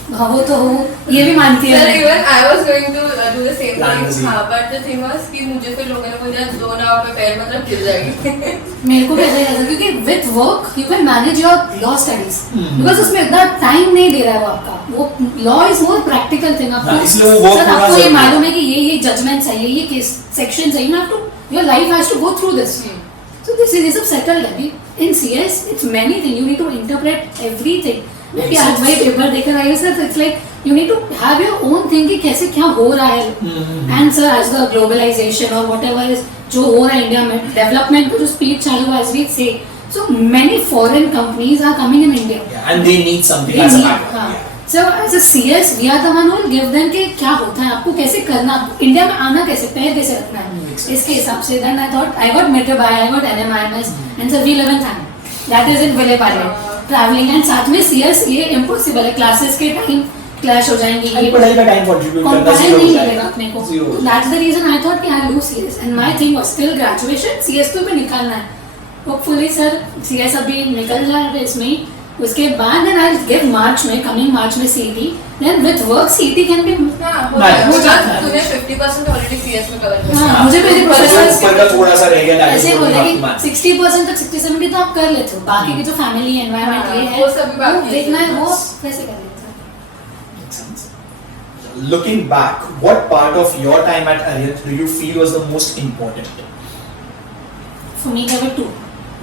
वो तो हो, ये भी मानती है। Sir, even I was going to do the same Plan thing, the हाँ, but the thing was कि मुझे फिर लोगों ने बोला दो नाव पे पैर मतलब गिर जाएगी। मेरे को कैसे लगा क्योंकि with work you can manage your law studies, because उसमें इतना टाइम नहीं दे रहा है वो आपका, वो law is more practical thing। आपको इसलिए वो work सर पूरा आपको ये जरूरी है। मालूम है कि ये जजमेंट्स है, ये केस सेक्शंस है, you have to, your life has to go through this, so this is सब settled है। In CS it's many things, you need to interpret everything। मैं आज भाई पेपर देकर आई हूँ sir, it's like you need to have your own thing कि कैसे क्या हो रहा है, and sir as the globalization or whatever is जो हो रहा है इंडिया में, डेवलपमेंट का जो स्पीड चालू है as we say, so many foreign companies are coming in India, Yeah, and they need something They as a need, background. हाँ। Yeah. So as a CS we are the one who will give them कि क्या होता है, आपको कैसे करना, आपको India में आना कैसे, पैर कैसे रखना है, इसके हिसाब से then I thought I got Metroby, I got NMIMS, and so we live in Thane, that is in Vile traveling, and साथ में CS ये impossible है, क्लासेस के टाइम क्लैश हो जाएंगे, And पढ़ाई का टाइम कंट्रीब्यूट करना कंपाइल zero हो नहीं जाएगा। मिलेगा अपने को, Zero हो that's the reason I thought कि I love CS, and my thing was still graduation, CS तो भी निकालना है, होपफुली सर CS अभी निकल जाएगा इसमें, उसके बाद देन आई गिव मार्च में, कमिंग मार्च में CET, then with work CET can be, हाँ, हो जाता है। तूने 50% ऑलरेडी CS में कवर कर हाँ, लिया। मुझे मेरे प्रोफेसर्स ऊपर का थोड़ा सा रह गया, ऐसे बोल रहे कि बाकी 60% तक 60-70 तो आप कर लेते हो, बाकी की जो फैमिली एनवायरनमेंट हाँ, ये है वो सभी बाकी है। देखना है, वो कैसे कर लेते हो। Makes sense. Looking back, what part of your time at Aryan do you feel was the most important? For me there were two.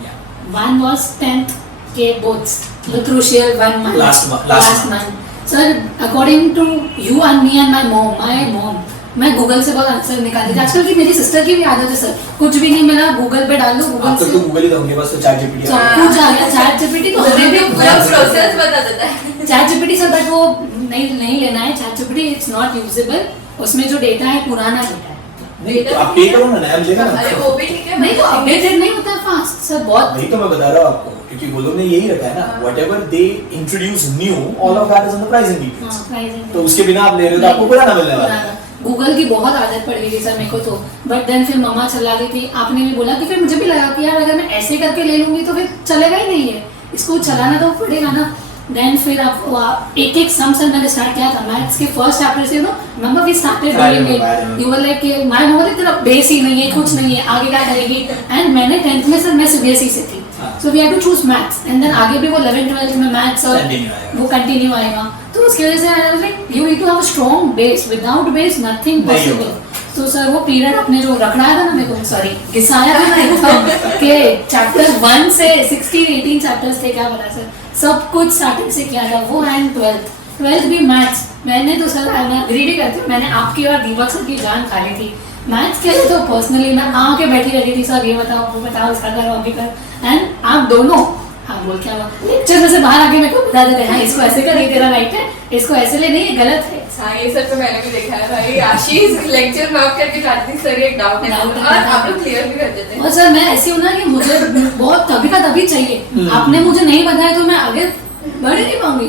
Yeah. One was 10th के boards, the crucial 1 month. Last month. Sir, according to you and me and my mom, मैं Google से बहुत answer निकालती थी। आजकल की मेरी sister की भी आदत है सर, कुछ भी नहीं मिला गूगल पे डाल दो, गूगल आप से तो गूगल ही दोगे बस, तो चैट जीपीटी सब कुछ आ गया। चैट जीपीटी तो हमें भी पूरा प्रोसेस बता देता है। चैट जीपीटी सर, बट वो नहीं लेना है chat GPT, it's not usable, उसमें जो डेटा है पुराना डेटा है। नहीं तो आप पे करो ना, नया मिलेगा ना। अरे वो भी ठीक है, नहीं तो अपडेटेड नहीं होता फास्ट सर, बहुत नहीं तो मैं बता रहा हूँ आपको, क्योंकि वो लोग ने यही रखा है ना, whatever they introduce new, all of that is in the pricing details. Pricing तो उसके बिना आप ले रहे हो तो आपको पुराना मिलने वाला है। गूगल की बहुत आदत पड़ गई थी सर मेरे को तो, बट देन फिर मम्मा चला गई थी, आपने भी बोला कि फिर मुझे भी लगा कि यार अगर मैं ऐसे करके ले लूंगी तो फिर चलेगा ही नहीं है, इसको चलाना तो पड़ेगा ना। देन फिर आप एक सम सर मैंने स्टार्ट किया था मैथ्स के फर्स्ट चैप्टर से, no remember we started doing it, you were like my mumma तेरा बेस ही नहीं है, कुछ नहीं है, आगे क्या करेगी। एंड मैंने 10th में सर मैं सीबीएसई से थी, so we had to choose maths, and then आगे भी वो 11th 12th में मैथ्स और वो कंटिन्यू आएगा, तो उसकी वजह से I was like you need to have a strong base, without base nothing possible. तो सर वो पीरियड आपने जो रखवाया था ना मेरे को, सॉरी घिसाया था ना एकदम के चैप्टर 1 से 16-18 चैप्टर्स थे, क्या बता सर, सब कुछ स्टार्टिंग से किया था वो, एंड 12th भी मैथ्स। मैंने तो सर मैं ग्रीडी करती हूँ, मैंने आपकी और दीपक सर की जान खा ली थी मैथ्स के लिए, तो पर्सनली मैं आके बैठी रहती थी, सर ये बताओ वो बताओ, इसका करो अभी कर, एंड आप दोनों हाँ बोल क्या हुआ लेक्चर में से बाहर आके मेरे को बता देते हैं, हाँ इसको ऐसे कर, ये तेरा राइट है, इसको ऐसे ले, नहीं ये गलत है। हाँ ये सब तो मैंने भी देखा है भाई, आशीष लेक्चर माफ करके जाती थी, सर एक डाउट है और आप लोग क्लियर भी कर देते हैं। और सर मैं ऐसी हूँ ना कि मुझे बहुत तभी का तभी चाहिए, आपने मुझे नहीं बताया तो मैं आगे बढ़ नहीं पाऊंगी,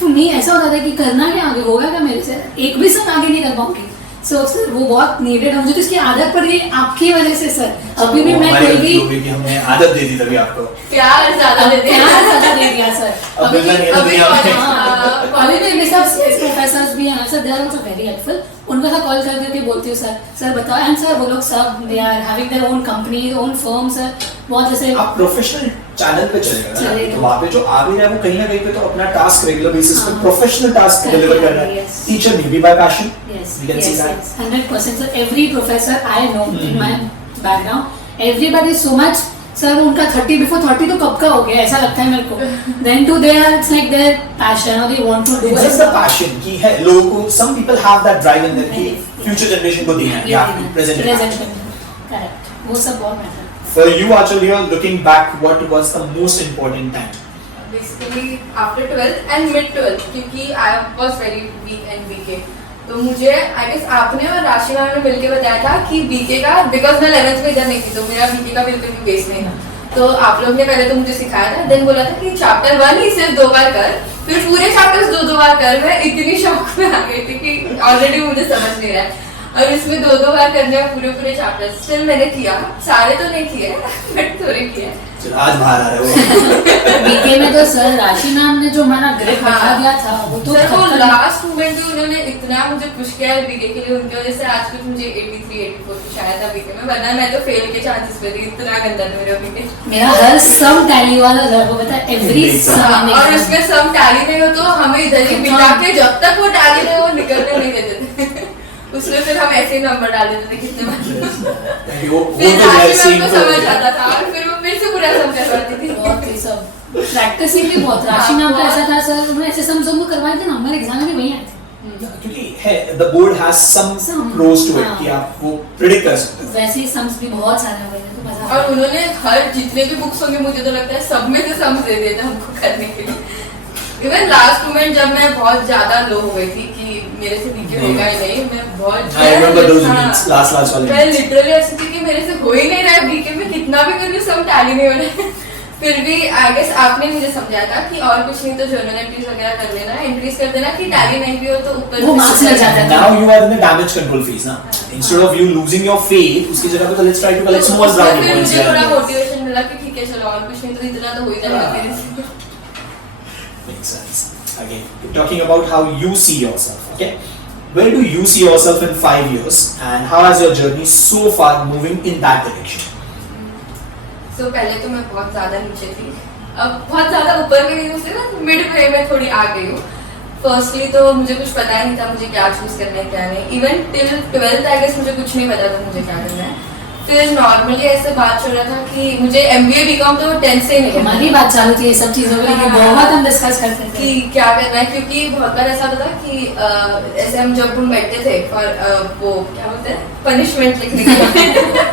तो मैं ऐसा होता था कि करना क्या आगे होगा क्या मेरे से, एक भी सम आगे नहीं कर पाऊंगी। सो सर वो बहुत नीडेड है, मुझे तो इसकी आदत पड़ गई आपकी वजह से सर, अभी भी मैं कोई भी हमने आदत दे दी तभी आपको, प्यार ज्यादा दे दिया, प्यार ज्यादा दे दिया सर, अब मिलना नहीं है ना दुनिया में। कॉलेज में ये सब प्रोफेसर्स भी हैं sir, they are also very helpful. उनका साथ कॉल करके बोलती हूँ सर बताओ, एंड सर वो लोग सब they are having their own company, own firm sir, बहुत ऐसे आप प्रोफेशनल चैनल पे चलेगा ना, तो वहाँ पे जो आ भी रहा है वो कहीं ना कहीं पे तो अपना टास्क रेगुलर बेसिस पे प्रोफेशनल टास्क डिलीवर कर रहा है। Teacher may be by passion, we can see that 100%। Sir every professor I know in my background, everybody so much sir, उनका 30 बिफोर 30 तो कब का हो गया ऐसा लगता है मेरे को। Then to they are it's like their passion और they want to do it's the passion कि है लोगों को, some people have that drive in them कि फ्यूचर जनरेशन को देना है, या प्रेजेंट करेक्ट, वो सब बहुत matter. For you Achal, you are looking back, what was the most important time? Basically after 12th and mid 12th, क्योंकि I was very weak and BK, तो मुझे I guess आपने और राशि मैम ने मिलके बताया था कि BK का, बिकॉज मैं 11th में इधर नहीं थी तो मेरा BK का बिल्कुल भी बेस नहीं था, तो आप लोग ने पहले तो मुझे सिखाया था, देन बोला था कि चैप्टर 1 ही सिर्फ 2 बार कर, फिर पूरे चैप्टर्स 2 बार कर। मैं इतनी शौक में आ गई थी कि ऑलरेडी मुझे समझ नहीं रहा है और इसमें 2 बार करने हैं पूरे चैप्टर्स। स्टिल मैंने किया, सारे तो नहीं किए बट थोड़े किए। चल आज बाहर आ रहे हो। बीके में तो सर राशि मैम ने जो हमारा ग्रेड बढ़ा दिया था वो तो सर वो लास्ट मोमेंट में उन्होंने इतना मुझे पुश किया है बीके के लिए, उनकी वजह से आज कुछ मुझे 83 84 कुछ आया था बीके में, वरना मैं तो फेल के चांसेस पे थी, इतना गंदा था मेरा बीके। मेरा हर सम टैली वाला सर वो बता एवरी सम, और उसमें सम टैली नहीं हो तो हमें इधर ही बिठा के जब तक वो टैली नहीं वो निकलने नहीं देते थे। उसमें फिर हम ऐसे ही नंबर डाल देते थे कितने बार, वो फिर तो राशि मैम को तो समझ आता था और फिर वो फिर से पूरा सम करवाती थी। बहुत ही सब प्रैक्टिसिंग भी बहुत, राशि मैम का ऐसा था सर उन्होंने ऐसे सम को करवाए थे, नंबर एग्जाम में भी वही आए थे क्योंकि है the board has some pros to it कि आप वो प्रेडिक्ट कर सकते हो। वैसे ही सम्स भी बहुत सारे हो गए थे, तो मजा और उन्होंने हर जितने भी बुक्स होंगे मुझे तो लगता है सब में से सम्स दे दिए थे हमको करने के लिए। इवन लास्ट मोमेंट जब मैं बहुत ज्यादा लो हो गई थी कि मेरे से बीके होगा ही नहीं, मैं बहुत I remember those weeks, last वाले मैं लिटरली ऐसी थी कि मेरे से हो ही नहीं रहा है बीके में, कितना भी कर रही हूं सब टैली नहीं हो रहा है। फिर भी आई गेस आपने मुझे समझाया था कि और कुछ नहीं तो जर्नल एंट्रीज वगैरह कर लेना, एंट्रीज कर देना कि टैली नहीं भी हो तो ऊपर वो मार्क्स लग जाता है। Now you are in the damage control phase ना, instead of you losing your faith उसकी जगह पे let's try to collect small brownie फिर points मुझे here थोड़ा and there. मोटिवेशन मिला कि ठीक है चलो और कुछ नहीं तो इतना तो हो ही जाएगा मेरे से। Makes sense. Again, we're talking about how you see yourself. Okay, where do you see yourself in 5 years, and how has your journey so far moving in that direction? So पहले तो मैं बहुत ज्यादा नीचे थी, अब बहुत ज्यादा ऊपर भी नहीं हूँ, सिर्फ मिड वे में थोड़ी आ गई हूँ। फर्स्टली तो मुझे कुछ पता ही नहीं था मुझे क्या चूज करना है क्या नहीं, even till 12th I guess मुझे कुछ नहीं पता था मुझे क्या करना है। फिर नॉर्मली ऐसे बात चल रहा था कि मुझे MBA BCom तो 10th से ही नहीं करना, हमारी बात चालू थी ये सब चीजों में, लेकिन बहुत हम डिस्कस करते थे कि क्या करना है, क्योंकि बहुत बार ऐसा होता था कि ऐसे हम जब हम बैठते थे और वो क्या बोलते हैं पनिशमेंट लिखने के लिए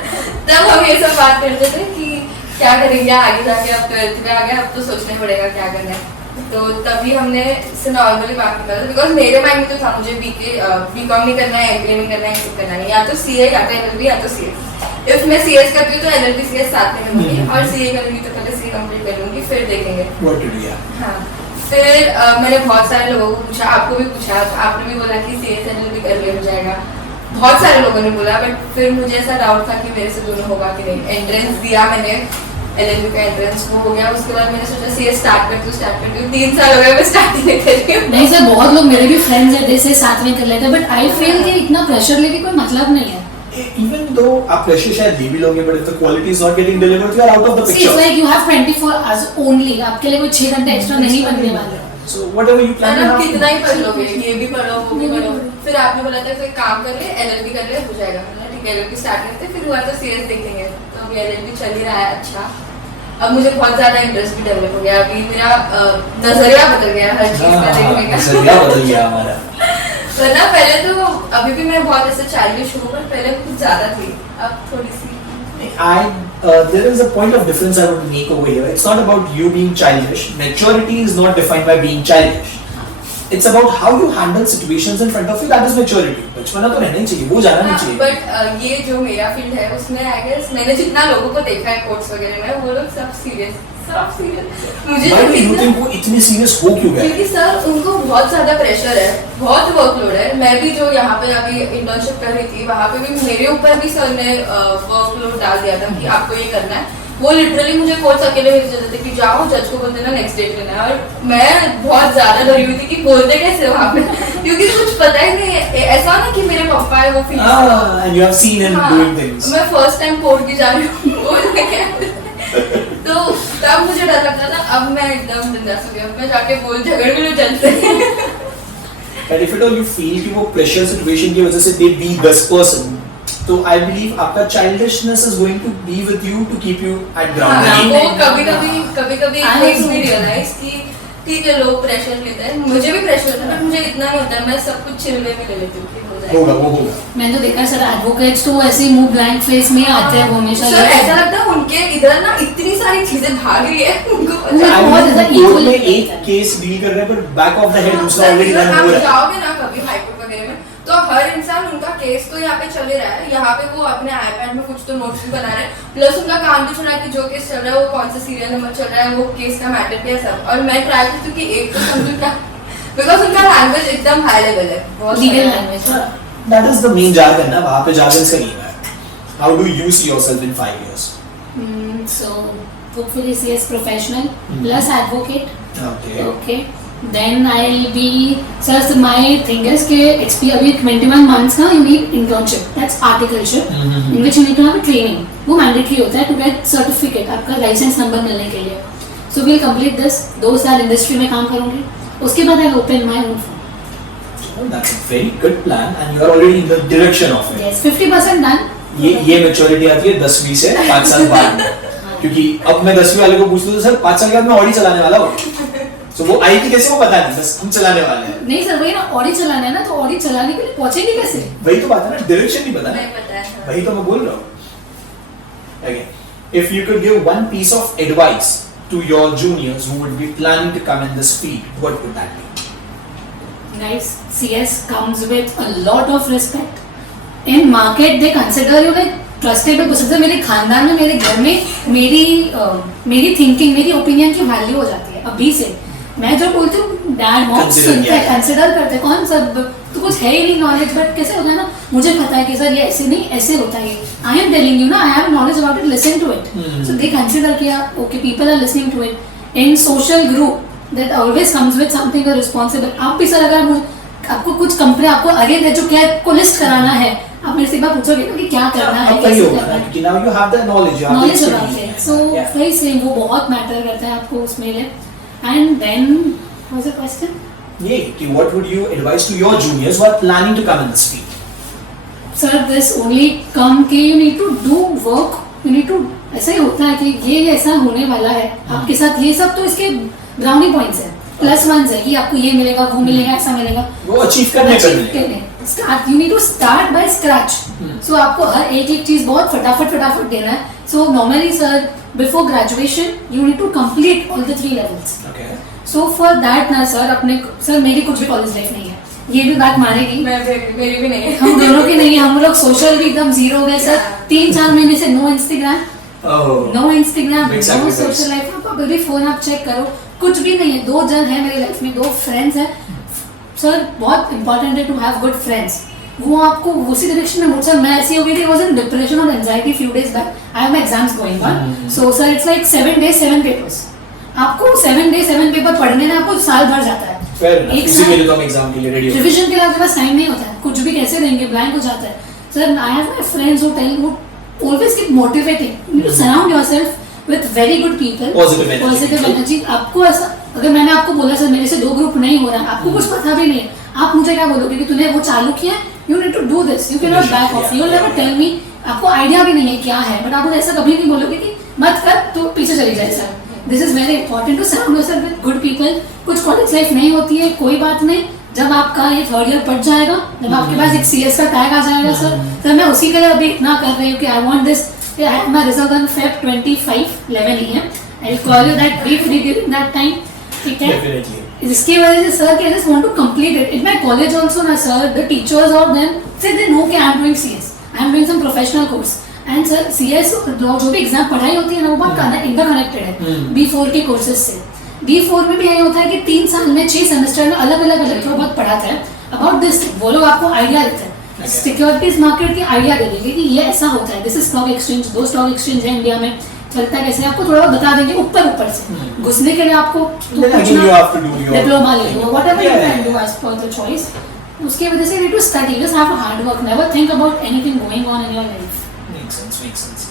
तब हम ये सब बात करते थे कि क्या करेंगे आगे जाके, अब 12th में आ गया अब तो सोचना पड़ेगा क्या करना है। तो तभी हमने इससे नॉर्मली बात किया था, बिकॉज मेरे माइंड में तो था मुझे BCom नहीं करना है, MBA नहीं करना है, कुछ करना नहीं, या तो CA या तो LLB या तो CS। इफ मैं CS करती हूँ तो LLB CS साथ में करूँगी, और CA करूँगी तो पहले CA कंप्लीट कर लूँगी फिर देखेंगे What to do? Yeah. हाँ। फिर मैंने बहुत सारे लोगों को पूछा, आपको भी पूछा, तो आपने भी बोला कि CS LLB कर लिया हो जाएगा, बहुत सारे लोगों ने बोला, बट फिर मुझे ऐसा डाउट था कि मेरे से दोनों होगा कि नहीं। एंट्रेंस दिया मैंने, LLB का एंट्रेंस वो हो गया, उसके बाद मैंने सोचा CS स्टार्ट करती हूँ, 3 साल हो गए मैं स्टार्ट ही नहीं कर रही हूँ। नहीं सर, बहुत लोग मेरे भी फ्रेंड्स हैं जैसे साथ में कर लेते हैं, बट आई फील कि इतना प्रेशर लेके कोई मतलब नहीं है। Even though आप प्रेशर शायद ले भी लोगे, but if the quality is not getting delivered, you are out of the See, picture. it's like you have 24 hours only, आपके लिए कोई 6 घंटे एक्स्ट्रा नहीं बनने वाले। So whatever you plan to आप have. कितना ही पढ़ लोगे, ये भी पढ़ो वो भी पढ़ो। फिर आपने बोला था कोई काम कर ले, LLB कर ले, हो जाएगा। मैंने ठीक है LLB स्टार्ट करते, फिर हुआ तो CS देखेंगे। तो अभी LLB चल ही रहा है अच्छा। अब मुझे बहुत ज्यादा इंटरेस्ट भी डेवलप हो गया, अभी मेरा नजरिया बदल गया हर चीज का देखने का। नजरिया बदल गया हमारा। वरना पहले तो अभी भी मैं बहुत ऐसे चाइल्डिश हूँ, पर पहले कुछ ज्यादा थी, अब थोड़ी सी। There is a point of difference I want to make over here. It's not about you being childish. Maturity is not defined by being childish. It's about how you handle situations in front of you. That is maturity. बचपना तो रहना ही चाहिए, वो जाना नहीं चाहिए। But ये जो मेरा फील्ड है उसमें आई गेस मैंने जितना लोगों को देखा है कोर्स वगैरह में, वो लोग सब सीरियस मुझे Why do you think वो इतने सीरियस हो क्यों गए? क्योंकि सर उनको बहुत ज्यादा प्रेशर है, बहुत वर्कलोड है। मैं भी जो यहाँ पे अभी इंटर्नशिप कर रही थी वहाँ पे भी मेरे ऊपर भी सर ने वर्कलोड डाल दिया था कि आपको ये करना है, वो लिटरली मुझे कोच अकेले भेज देते थे कि जाओ जज को बोल देना नेक्स्ट डेट लेना है, और मैं बहुत ज्यादा डरी हुई थी कि बोलते कैसे वहाँ पे क्योंकि कुछ पता ही नहीं है। ऐसा ना कि मेरे पापा है वो fees and you have seen him doing things. मैं फर्स्ट टाइम कोर्ट की जा रही हूँ बोलने के तो तब मुझे डर लगता था। अब मैं एकदम बिंदास हो गया, अब मैं जाके बोल झगड़ भी लो जज से। And if at all you feel कि वो pressure situation की वजह से they be this person, तो I believe आपका childishness is going to be with you to keep you at ground. हाँ, level. वो कभी-कभी makes me realize कि ठीक है लोग प्रेशर लेते हैं, मुझे भी प्रेशर होता है बट मुझे इतना नहीं होता है, मैं सब कुछ चिल वे में ले लेती हूँ कि हो जाएगा। होगा वो होगा। मैंने तो देखा सर एडवोकेट्स तो ऐसे ही मुंह ब्लैंक फेस में आते हैं, वो हमेशा सर ऐसा लगता है उनके इधर ना इतनी सारी चीजें भाग रही है उनको वो पता बहुत I ज्यादा mean, कोर्ट equal में है। एक केस डील कर रहे हैं पर बैक ऑफ द हेड दूसरा सर, ऑलरेडी इधर रन आप हो रहा है। जाओगे ना कभी हाईकोर्ट वगैरह में तो हर इंसान उनका केस तो यहाँ पे चल ही रहा है, यहाँ पे वो अपने आईपैड में कुछ तो नोट्स भी बना रहे हैं, प्लस उनका काम भी सुना है कि जो केस चल रहा है वो कौन सा सीरियल नंबर चल रहा है, वो केस का मैटर क्या है सब। और मैं ट्राई करती हूँ कि एक तो समझूं क्या, बिकॉज उनका लैंग्वेज एकदम हाई लेवल है, बहुत लीगल सारा language. That is the main jargon ना, वहाँ पे jargons का नहीं है। How do you see yourself in 5 years? So hopefully CS professional plus advocate. Okay. Okay. Then I'll be sir. So my thing is कि अभी 21 months का you need internship. That's articleship in which you need to have a training. वो mandatory होता है to get certificate, आपका license number मिलने के लिए. So we'll complete this. 2 साल industry में काम करूँगी. उसके बाद I'll open my own firm. Well, that's a very good plan and you are already in the direction of it. Yes, 50% done. ये मेच्योरिटी आती है 10वीं से 5 साल बाद में। क्योंकि अब मैं 10वीं वाले को पूछ लूँ तो सर 5 साल के बाद मैं ऑडी चलाने वाला हूँ। So वो आएगी कैसे वो पता नहीं, बस हम चलाने वाले हैं। नहीं सर वही ना, ऑडी चलाना है ना, तो ऑडी चलाने के लिए पहुंचेंगे कैसे? वही तो बात है ना, डायरेक्शन नहीं पता नहीं ना, पता है। वही तो मैं बोल रहा हूँ। Again, if you could give one piece of advice to your juniors who would be planning to come in this field, what would that be? Guys, CS comes with a lot of respect. In market, they consider you like trustable person. मेरे खानदान में, मेरे घर में मेरी thinking, मेरी opinion की value हो जाती है अभी से। मैं जो बोलती हूँ डैड मॉम सुनते हैं, कंसिडर करते हैं, कौन सब तो कुछ है ही नहीं नॉलेज, बट कैसे होता है ना, मुझे पता है कि सर ये ऐसे नहीं ऐसे होता है, आई एम टेलिंग यू ना, I have knowledge about it, listen to it. So they consider किया okay people are listening to it. In social group that always comes with something responsible. आप भी सर अगर आपको कुछ company आपको आगे है जो क्या को लिस्ट कराना है, आप मेरे से एक बार पूछोगे ना कि क्या करना है, कैसे करना है, कि now you have the knowledge, you have the knowledge about expertise. It. So वही सेम, वो बहुत मैटर करता है आपको उसमें लिए। And then what was the question? ये कि what would you advise to your juniors who are planning to come in this field? Sir this only come कि you need to do work, you need to, ऐसा ही होता है कि ये ऐसा होने वाला है आपके साथ, ये सब तो इसके ब्राउनी पॉइंट्स है, प्लस वंस है कि आपको ये मिलेगा वो मिलेगा ऐसा मिलेगा, वो अचीव करने के start you need to start by scratch. So आपको हर एक चीज बहुत फटाफट देना है। So normally sir before graduation you need to complete all the 3 levels. Okay. So for that ना सर अपने सर मेरी कुछ भी कॉलेज लाइफ नहीं है, ये भी बात मानेगी, मेरी भी नहीं है। हम दोनों की नहीं है, हम लोग सोशल भी एकदम जीरो हो गए सर। 3-4 महीने से no Instagram, no Instagram, Big no sacrifice. Social life. आप अभी फोन आप चेक करो, कुछ भी नहीं है। 2 जन है मेरी लाइफ में, 2 फ्रेंड्स हैं सर। बहुत इंपॉर्टेंट है टू हैव गुड फ्रेंड्स, वो आपको उसी डायरेक्शन में मोड़। सर मैं ऐसी हो गई थी, वाज इन डिप्रेशन और anxiety few days back, I have my exams going on. So sir it's like 7 days 7 papers, आपको 7 days 7 पेपर पढ़ने में आपको साल भर जाता है। Fair enough. एक इसी के साल लिए तो हम एग्जाम के लिए रेडी हो। रिवीजन के लिए आपके पास टाइम नहीं होता है, कुछ भी कैसे देंगे, ब्लैंक हो जाता है। Sir I have my friends who tell you always keep motivating, you need to surround yourself with very good people, positive energy. आपको ऐसा, अगर मैंने आपको बोला सर मेरे से 2 ग्रुप नहीं हो रहा है, आपको कुछ पता भी नहीं है, आप मुझे क्या बोलोगे कि तूने वो चालू किया, you need to do this, you can not back off, you will never tell me, आपको आइडिया भी नहीं है क्या है, बट आप मुझे ऐसा कभी नहीं बोलोगे कि मत कर तो पीछे चली जाए। Sir this is very important to surround yourself with good people. कुछ कॉलेज लाइफ नहीं होती है, कोई बात नहीं, जब आपका ये 3rd ईयर पढ़ जाएगा, जब आपके पास एक CS का टैग आ जाएगा सर मैं उसी के लिए अभी इतना कर रही हूँ कि I want this, I have my result on Feb 25 11 AM, I will call you that briefly during that time, ठीक है? Definitely. इसकी वजह से सर के just want to complete it in my college also ना sir, the teachers of them से they know कि I am doing CS, I am doing some professional course. And sir CS जो भी exam पढ़ाई होती है ना, वो बहुत इंटरकनेक्टेड है B4 के कोर्सेज से। B4 में भी यही होता है कि 3 साल में 6 सेमेस्टर में अलग अलग बहुत पढ़ाते हैं अबाउट दिस, वो लोग आपको आइडिया देते हैं, सिक्योरिटीज मार्केट की आइडिया दे देंगे कि ये ऐसा होता है, this is stock exchange, 2 stock exchange है इंडिया में, चलता कैसे है, आपको थोड़ा बहुत बता देंगे ऊपर से। घुसने के लिए आपको तो Then again you have to do your diploma ले लो, whatever you Yeah, can yeah, do as per the choice. उसके वजह से need to study, just have a hard work, never think about anything going on in your life. Makes sense, makes sense.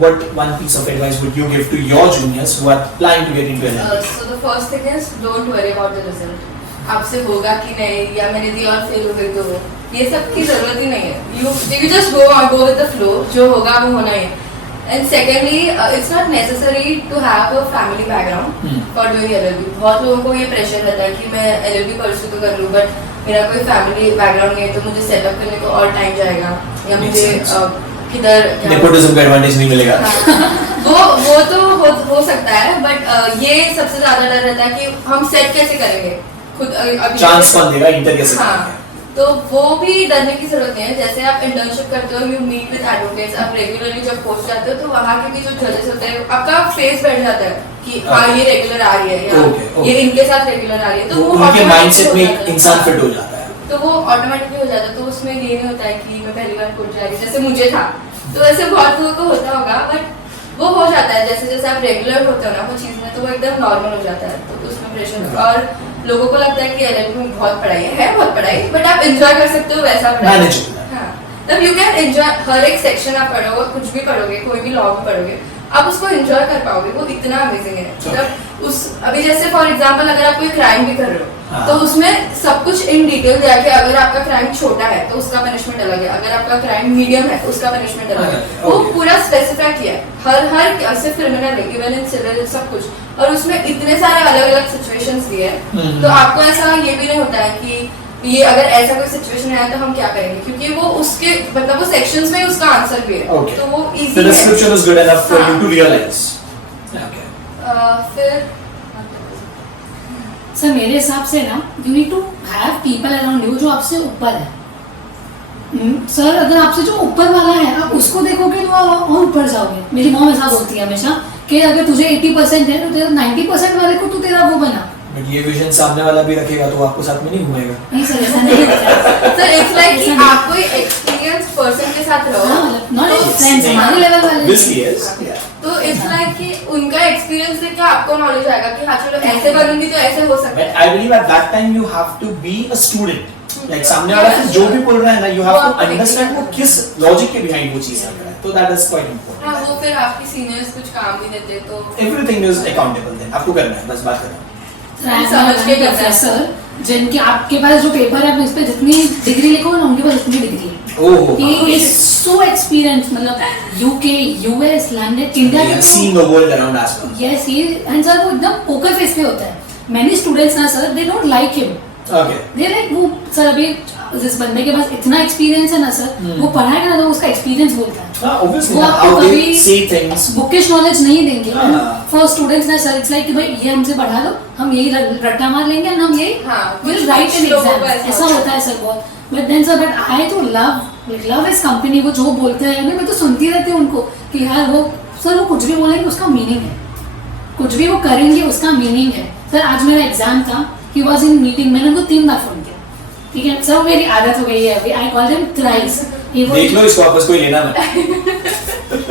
What one piece of advice would you give to your juniors who are planning to get into LLB? So the first thing is don't worry about the result. आपसे होगा कि नहीं, या मैंने दी और fail हो गई तो ये सब की जरूरत ही नहीं है। You just go with the flow, जो होगा वो होना ही है। And secondly, it's not necessary to have a family background for doing LLB. बहुत लोगों को ये प्रेशर रहता है कि मैं LLB परस्यू तो कर लूँ, बट मेरा कोई फैमिली बैकग्राउंड नहीं है तो मुझे सेटअप करने को और टाइम जाएगा, या मुझे किधर नेपोटिज्म का एडवांटेज नहीं मिलेगा। वो तो हो सकता है, बट ये सबसे ज्यादा डर रहता है कि हम सेट कैसे करेंगे खुद अभी चांस कौन देगा, इंटर कैसे हाँ, करेंगे? तो वो भी डरने की जरूरत नहीं है। जैसे आप इंटर्नशिप करते हो, यू मीट विद एडवोकेट्स, आप रेगुलरली जब पोस्ट जाते हो तो वहाँ के भी जो जजेस होते हैं आपका फेस बैठ जाता है कि हाँ ये रेगुलर आ रही है, या ये इनके साथ रेगुलर आ रही है, तो वो उनके माइंडसेट में automatically इंसान हो फिट जाता हो जाता है। है। तो वो ऑटोमेटिकली हो जाता है, तो उसमें ये नहीं होता है कि मैं पहली बार कोर्ट जा रही, जैसे मुझे था, तो ऐसे बहुत लोगों को होता होगा, बट वो हो जाता है जैसे जैसे आप रेगुलर होते हो ना वो चीज़ में, तो वो एकदम नॉर्मल हो जाता है, तो उसमें प्रेशर। और लोगों को लगता है कि LLB में बहुत पढ़ाई है बहुत पढ़ाई, बट आप एंजॉय कर सकते हो वैसा पढ़ाई। Manageable। हाँ, तब यू कैन एंजॉय, हर एक सेक्शन आप पढ़ोगे, कुछ भी पढ़ोगे, कोई भी लॉ भी पढ़ोगे, आप उसको एंजॉय कर पाओगे, वो इतना अमेजिंग है। मतलब उस अभी जैसे फॉर एग्जांपल अगर आप कोई क्राइम भी कर रहे हो, हाँ। तो उसमें सब कुछ इन डिटेल दिया कि अगर आपका क्राइम छोटा है तो उसका पनिशमेंट अलग है, अगर आपका क्राइम मीडियम है तो उसका पनिशमेंट अलग है। Okay, वो okay। पूरा स्पेसिफाई किया है, हर सिर्फ क्रिमिनल है, इवन इन सिविल सब कुछ, और उसमें इतने सारे अलग अलग सिचुएशंस दिए हैं, तो आपको ऐसा ये भी नहीं होता है कि ये अगर ऐसा कोई सिचुएशन आया तो हम क्या करेंगे, क्योंकि वो उसके मतलब वो सेक्शंस में उसका आंसर भी है। Okay। तो वो The इजी है। description is good enough for you to realize. Okay. फिर सर मेरे हिसाब से ना you need to have people around you जो आपसे ऊपर है। सर अगर आपसे जो ऊपर वाला है आप उसको देखोगे तो आप और ऊपर जाओगे। मेरी मॉम ऐसा बोलती है हमेशा कि अगर तुझे 80% है तो तेरा 90% वाले को तू तेरा वो बना। बट ये विजन सामने वाला भी रखेगा तो आपको साथ में नहीं घुमाएगा। नहीं सर ऐसा नहीं होता। सर इट्स लाइक कि आप कोई एक्सपीरियंस पर्सन के साथ रहो, हाँ मतलब नॉट फ्रेंड्स हमारे लेवल वाले। Obviously yes. Yeah. तो इट्स लाइक कि उनका एक्सपीरियंस देख के आपको नॉलेज आएगा कि हाँ चलो ऐसे बनूंगी तो ऐसे हो सकता है। But I believe at that time you have to be a student. Like सामने वाला फिर जो भी बोल रहा है ना, you have to understand वो किस लॉजिक के behind वो चीज कर रहा है। तो that is quite important. हाँ वो फिर आपकी सीनियर्स कुछ काम भी देते तो Everything is accountable then. आपको करना है, बस बात करना है। समझ के करना है। प्रोफेसर जिनके आपके पास जो पेपर है आप इस पे जितनी डिग्री लिखो ना उनके पास उतनी डिग्री है। ओह He is so experienced, मतलब UK, US, London, India He के has seen the world around us. yes he and sir वो एकदम पोकर फेस पे होता है। many students ना sir they don't like him, Okay. they like वो sir अभी जिस बंदे के पास इतना एक्सपीरियंस है ना सर वो पढ़ाएगा ना तो उसका एक्सपीरियंस बोलता है। Obviously वो how आपको they कभी say things. बुकिश नॉलेज नहीं देंगे हाँ। फॉर स्टूडेंट्स ना सर। इट्स लाइक कि भाई ये हमसे पढ़ा लो, हम यही रट्टा मार लेंगे और हम यही हाँ, विल राइट इन लोगों एग्जाम। को ऐसा ऐसा होता है सर बहुत। But then sir but I तो लव इस कंपनी को, जो बोलते हैं मैं तो सुनती रहती हूँ उनको कि यार वो सर वो कुछ भी बोलेंगे उसका मीनिंग है, कुछ भी वो करेंगे उसका मीनिंग है। सर आज मेरा एग्जाम था, ही वाज इन मीटिंग, मैंने उनको 3 बार फोन किया। ठीक है सर मेरी आदत हो गई है अभी, आई कॉल देम थ्राइस। देख लो इसको, आपस कोई लेना मत।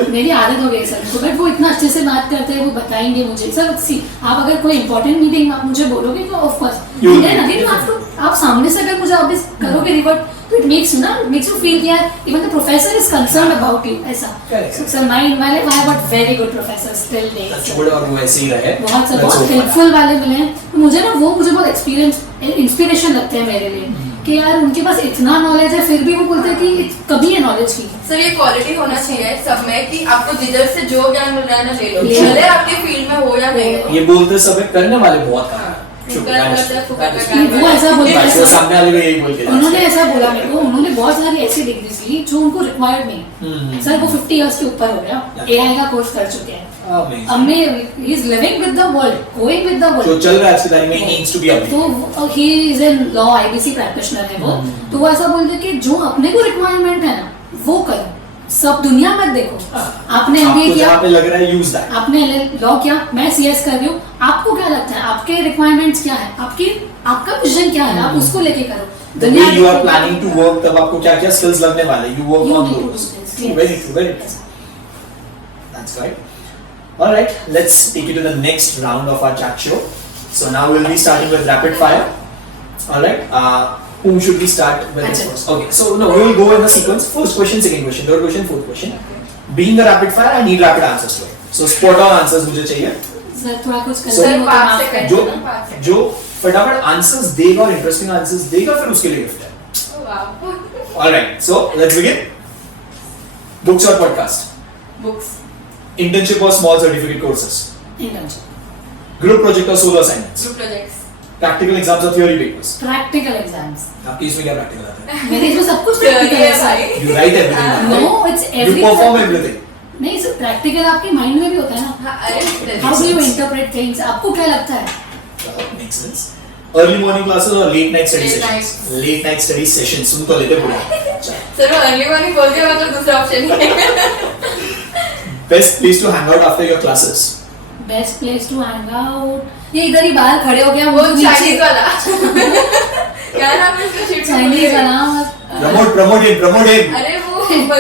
मेरी आदत हो गई सर को, बट वो इतना अच्छे से बात करते हैं, वो बताएंगे मुझे। सर सी आप अगर कोई इंपॉर्टेंट मीटिंग आप मुझे बोलोगे तो ऑफ कोर्स आप सामने से अगर मुझे वापस करोगे रिवर्ट तो इट मेक्स यू फील कि यार even the professor is concerned about you ऐसा। Correct. Sir my life I have got very good professors till date. छोड़ और वो ऐसे ही रहे। बहुत सर Let's बहुत hope for हेल्पफुल वाले मिले हैं। तो मुझे ना वो मुझे बहुत एक्सपीरियंस इंस्पिरेशन लगते हैं मेरे लिए कि यार उनके पास इतना नॉलेज है फिर भी वो बोलते हैं कि कभी है नॉलेज की। सर ये क्वालिटी होना चाहिए सब में कि आपको जिधर से जो ज्ञान मिल रहा है ना ले लो, ले लो। भले आपके फील्ड में हो या नहीं हो। ये बोलते सब करने वाले बहुत कम हैं। फुकट करते हैं, फुकट That is- करते हैं। वो ऐसा बोलते हैं बस वो सामने वाले को यही बोल के उन्होंने ऐसा बोला मेरे को, उन्होंने बहुत सारी ऐसी डिग्रीज ली जो उनको रिक्वायर्ड नहीं। सर वो 50 इयर्स के ऊपर हो गया, एआई का कोर्स कर चुके हैं। Amazing. अब में he is living with the world, going with the जो वर्ल्ड। चल रहा है आज के टाइम में needs to be updated. तो he is in law IBC practitioner है वो। तो वो ऐसा बोलते हैं कि जो अपने को रिक्वायरमेंट है ना वो करो, सब दुनिया मत देखो। आपने आपको एमबीए किया, जहाँ पे लग रहा है use that. आपने लॉ किया, मैं सीएस कर रही हूँ, आपको क्या लगता है आपके रिक्वायरमेंट्स क्या है, आपका विजन क्या है, आप उसको लेके करो। The way you are planning to work, तब आपको क्या क्या skills लगने वाले, you work You on need to those. do this, True, yes. very true, very true. That's right. All right, let's take you to the next round of our chat show. So now we'll be starting with rapid fire. All right. Whom should we start with Achha. first? Okay, so no, we will go in the sequence. First question, second question, third question, fourth question. Being a rapid fire, I need rapid answers to it. So spot on answers मुझे चाहिए. Sir थोड़ा कुछ So, कर sir हो तो 5 माफ second जो ना 5 सेकंड जो फटाफट आंसर्स देगा और इंटरेस्टिंग आंसर्स देगा फिर उसके लिए गिफ्ट है. Wow All right, so let's begin. Books or podcast? Books Internship or small certificate courses? Internship Group project or solo assignments? Group projects Practical exams or theory papers? Practical exams आपके इसमें क्या practical आता है? मेरे इसमें सब कुछ Theory practical है है भाई sir You write everything. No right? It's You every perform everything. नहीं सर प्रैक्टिकल आपके माइंड में भी होता है ना हाँ अरे how do you interpret things आपको क्या लगता है Makes sense. Early morning classes or late night study Late sessions? night. Late night study sessions. सुन तो लेते पूरा. चल. सर वो अर्ली मॉर्निंग बोल दिया मतलब दूसरा ऑप्शन ही है Best place to hang out after your classes? Best place to hang out ये इधर ही बाहर खड़े हो गया वो चाइनीज वाला क्या नाम है इसका शीट चाइनीज वाला Promote him. अरे वो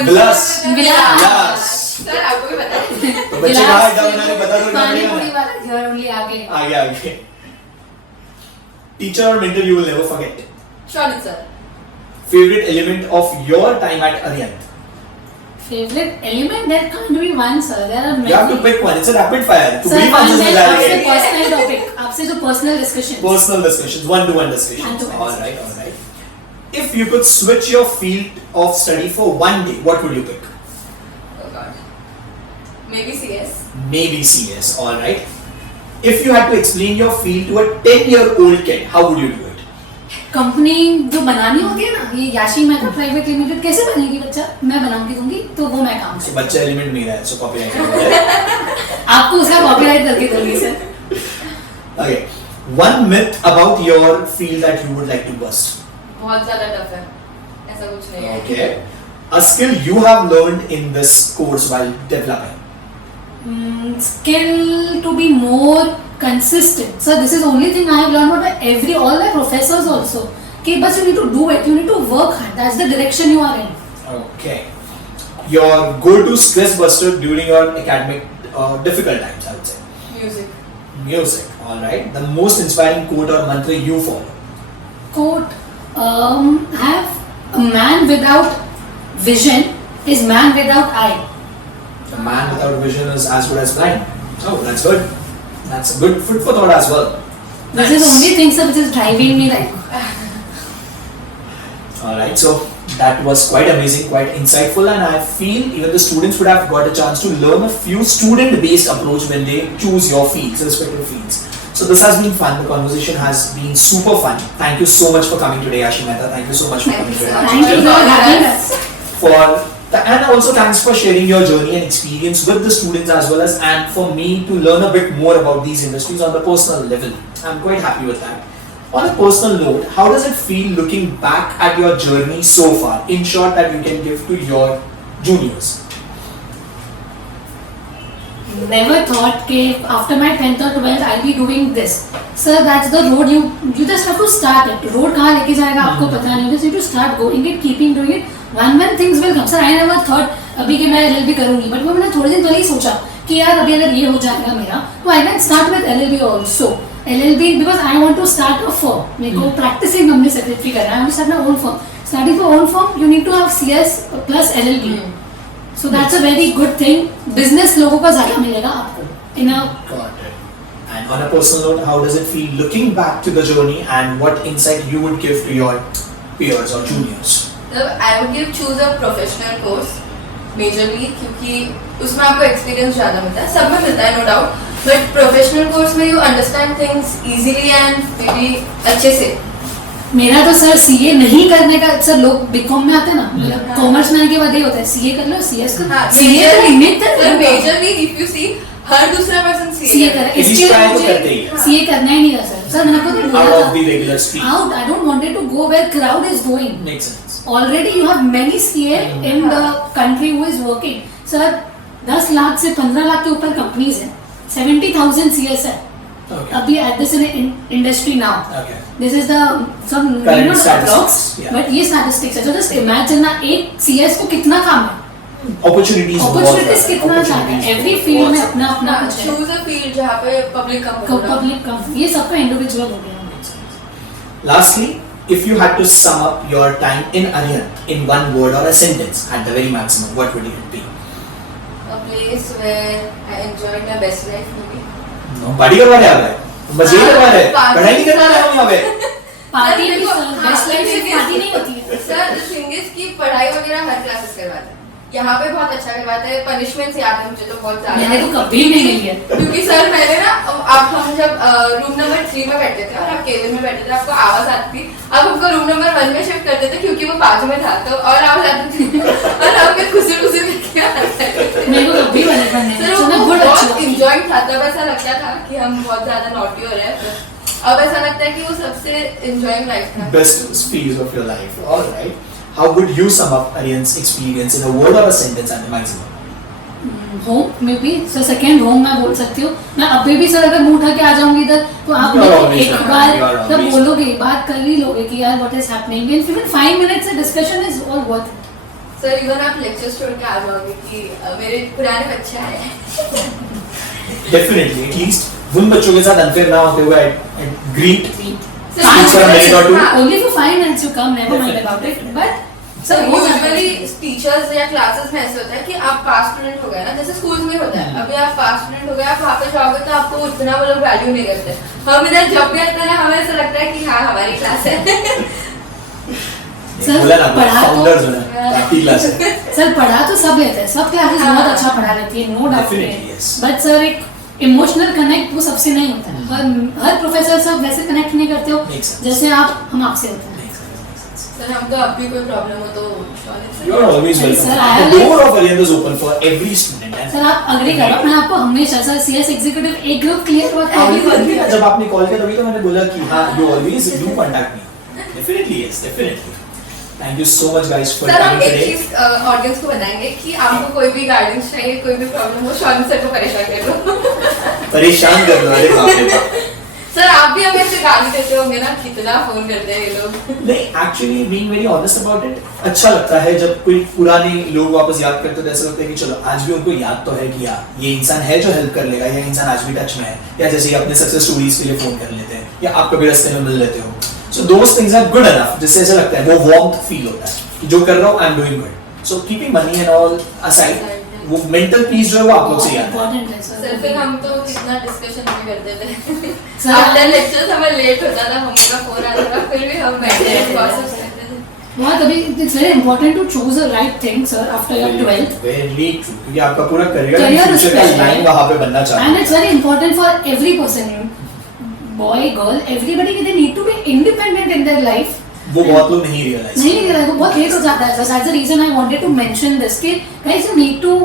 विलास. विलास सर आपको भी पता है तो बच्चे बाहर डाउन आने बता दो पानी ना. पूरी वाला घर ओनली आगे आगे. Teacher or mentor you will never forget? Short sir Favorite element of your time at Arihant? Favourite element that can't be one sir there are You have to pick one. It's a rapid fire. तू sir भी answer आपसे मिला रही है. Personal topic आपसे जो personal discussion Personal discussions, one-to-one discussions. One-to-one All right, all right. If you could switch your field of study for one day, what would you pick? Oh god maybe CS Maybe CS. All right. If you had to explain your field to a 10-year-old kid, how would you do it? Company जो बनानी होती है ना ये याशी Mehta private limited कैसे बनेगी बच्चा मैं बना के दूंगी तो वो मैं काम So करूंगी बच्चा एलिमेंट मेरा है, so copyright. आपको उसका कॉपीराइट करके दूंगी sir Okay. One myth about your field that you would like to bust. बहुत ज्यादा टफ है ऐसा कुछ नहीं है Okay. A skill you have learned in this course while developing. skill to be more consistent. So this is only thing I have learned about all my professors also. Okay, but you need to do it. You need to work hard. That's the direction you are in. Okay. Your go-to stress buster during your academic difficult times, I would say. Music Music. All right. The most inspiring quote or mantra you follow. Quote: have a man without vision is man without eye. The man without vision is as good as blind. Oh, that's good. That's a good food for thought as well. This is the only thing, sir, which is driving me like. Alright, so that was quite amazing, quite insightful, and I feel even the students would have got a chance to learn a few student-based approach when they choose your fields, respective fields. So this has been fun. The conversation has been super fun. Thank you so much for coming today, Yashi Mehta. Thank you so much for Thank coming you so today. much. Thank you for having us. And also thanks for sharing your journey and experience with the students as well as and for me to learn a bit more about these industries on the personal level. I'm quite happy with that. On a personal note, how does it feel looking back at your journey so far? In short, that you can give to your juniors. Never thought that after my 10th or 12th I'll be doing this. Sir, that's the road you just have to start it. Road कहाँ लेके जाएगा आपको पता नहीं. You just need to start going it, keeping doing it. One things will come. Sir, I never thought अभी कि मैं LLB करूँगी, but वो मैंने थोड़े दिन पहले ही सोचा कि यार अभी अगर ये हो जाएगा मेरा, तो I can start with LLB also. LLB because I want to start a firm. मेरे को practicing company secretary करना है. I want to start my own firm. Starting for own firm, you need to have CS plus LLB. So that's a very good thing. Business लोगों का ज़्यादा मिलेगा आपको. In a Got it. And on a personal note, how does it feel looking back to the journey and what insight you would give to your peers or juniors? I would choose a professional course majorly क्योंकि उसमें आपको experience ज़्यादा मिलता है. सब में मिलता है no doubt. But professional course में you understand things easily and maybe अच्छे से. मेरा तो सर सीए नहीं करने का सर लोग बीकॉम में आते हैं ना मतलब कॉमर्स में आने के बाद ये होता है सीए कर लो सीएस कर हाँ, सीए का limit majorly if you see हर दूसरा person सीए कर It is इसके try to लिए करते ही है. मुझे सीए करना ही नहीं था सर मैंने आपको Out बोला of the था regular stream. Out I don't wanted to go where crowd is going Makes sense. already you have many CA in the country who is working sir 10 lakh से 15 लाख के ऊपर कंपनीज हैं 70,000 CS है Okay. अभी at this industry now Okay. this is the some Current not statistics, approx yeah. but ये statistics है so just imagine ना एक CS को कितना काम है opportunities अपॉर्चुनिटीज कितना ज्यादा है, एवरी फील्ड में अपना अपना कुछ है। चूज अ फील्ड जहाँ पे पब्लिक पब्लिक ये सबका इंडिविजुअल हो गया। Lastly, if you had to sum up your time in Arihant in one word or a sentence at the very maximum, what would it be? A place where I enjoyed my best life maybe. No, party करवा रहे हैं, मजे करवा रहे हैं, party पढ़ाई नहीं करवा रहे हम यहाँ पे। पार्टी भी हाँ, बेस्ट लाइफ में पार्टी नहीं होती है। सर थिंग इज कि पढ़ाई वगैरह हर क्लासेस करवाते हैं, यहाँ पे बहुत अच्छा करवाते हैं, पनिशमेंट्स याद है मुझे तो बहुत ज्यादा। मैंने तो कभी नहीं मिली है। क्योंकि सर मैंने ना अब हम जब रूम नंबर 3 में बैठते थे और आप केबिन में बैठते थे आपको आवाज आती थी, अब हमको रूम नंबर 1 में शिफ्ट करते थे क्योंकि वो बाजू में था तो और आवाज आती थी और हमें खुशी खुशी करके आते थे। मेरे को कभी बने पढ़ने सर वो बहुत इंजॉय था, तब ऐसा लगता था कि हम बहुत ज्यादा नॉटी हो रहे हैं, अब ऐसा लगता है कि वो सबसे एंजॉयिंग लाइफ था। Best phase of your life. All right. How would you sum up Arihant's experience in a word or a sentence at the maximum? Home में भी सर सेकंड होम मैं बोल सकती हूँ। मैं अभी भी सर अगर मुंह उठा के आ जाऊंगी इधर तो आप You are मेरे always एक welcome. बार You are तब always बोलोगे, बात कर ही लोगे कि यार what is happening in even 5 minutes से discussion is all worth it. Sir even आप लेक्चर छोड़ के आ जाओगे कि मेरे पुराने बच्चे आए हैं। Definitely. At least उन बच्चों के साथ unfair ना होते हुए greet. Sir, Speak for a minute or two. हाँ। Only for 5 minutes you come, never mind about it. But sir sir वो यूजुअली टीचर्स या क्लासेस में ऐसे होता है कि आप पास स्टूडेंट हो गए ना, जैसे स्कूल में होता है, अभी आप पास स्टूडेंट हो गए, आप वहाँ पे जाओगे तो आपको उतना वो लोग वैल्यू नहीं करते। हम इधर जब भी आते हैं ना हमें ऐसा लगता है कि हाँ हमारी क्लास है। सर, बोला ना पढ़ा तो- फाउंडर्स होना पार्टी क्लास है। सर पढ़ा तो सब लेते हैं, सब क्लासेस हाँ। बहुत अच्छा पढ़ा लेती है, no doubt. Definitely, yes. But sir एक इमोशनल कनेक्ट वो सबसे नहीं होता है। हर प्रोफेसर सब वैसे कनेक्ट नहीं करते हो Makes sense. जैसे आप हम आपसे होते हैं। सर हमको अब भी कोई प्रॉब्लम हो तो You are always welcome. Sir, I am The like- door of Arihant is open for every student. And sir आप अग्री करो, मैं आपको हमेशा सर सीएस एग्जीक्यूटिव एक ग्रुप क्लियर हुआ I always agree ना, जब आपने कॉल किया तभी तो मैंने बोला कि हाँ you always do contact me. Definitely yes, definitely. Thank you so much guys for sir हम coming एक today. चीज ऑडियंस को बताएंगे कि आपको कोई भी गाइडेंस चाहिए, कोई भी प्रॉब्लम हो, शॉर्ट सर को परेशान कर लो। परेशान कर लो, अरे बाप रे बाप। सर आप भी हमें ऐसे गाली देते होंगे ना, कितना फोन करते हैं ये लोग। नहीं actually being very honest about it, अच्छा लगता है जब कोई पुराने लोग वापस याद करते तो ऐसा लगता है कि चलो आज भी उनको याद तो है कि यार ये इंसान है जो हेल्प कर लेगा, या इंसान आज भी टच में है, या जैसे ये अपने सक्सेस स्टोरीज के लिए फोन कर लेते हैं या आप कभी रास्ते में मिल लेते हो। So those things are good enough, जिससे ऐसा लगता है वो वार्मथ फील होता है कि जो कर रहा हूँ आई am doing good. So keeping money and all aside, वो मेंटल पीस जो है वो आप लोग से याद है। इम्पोर्टेंट है सर फिर हम तो कितना डिस्कशन भी करते थे। सर, आफ्टर लेक्चर्स हमें लेट होता था, मम्मी का फोन आता था, फिर भी हम बैठे प्रोसेस करते थे। बहुत अभी it's very important to choose the right thing sir after your 12th very true, क्योंकि आपका पूरा करियर Career फ्यूचर का उसमें है। लाइन वहां पे बनना चाहिए। and it's very important for every person, boy girl everybody, they need to be independent in their life. वो बहुत लोग नहीं रियलाइज नहीं नहीं वो बहुत लेट हो जाता है। That's the reason I wanted to mention this कि guys you need to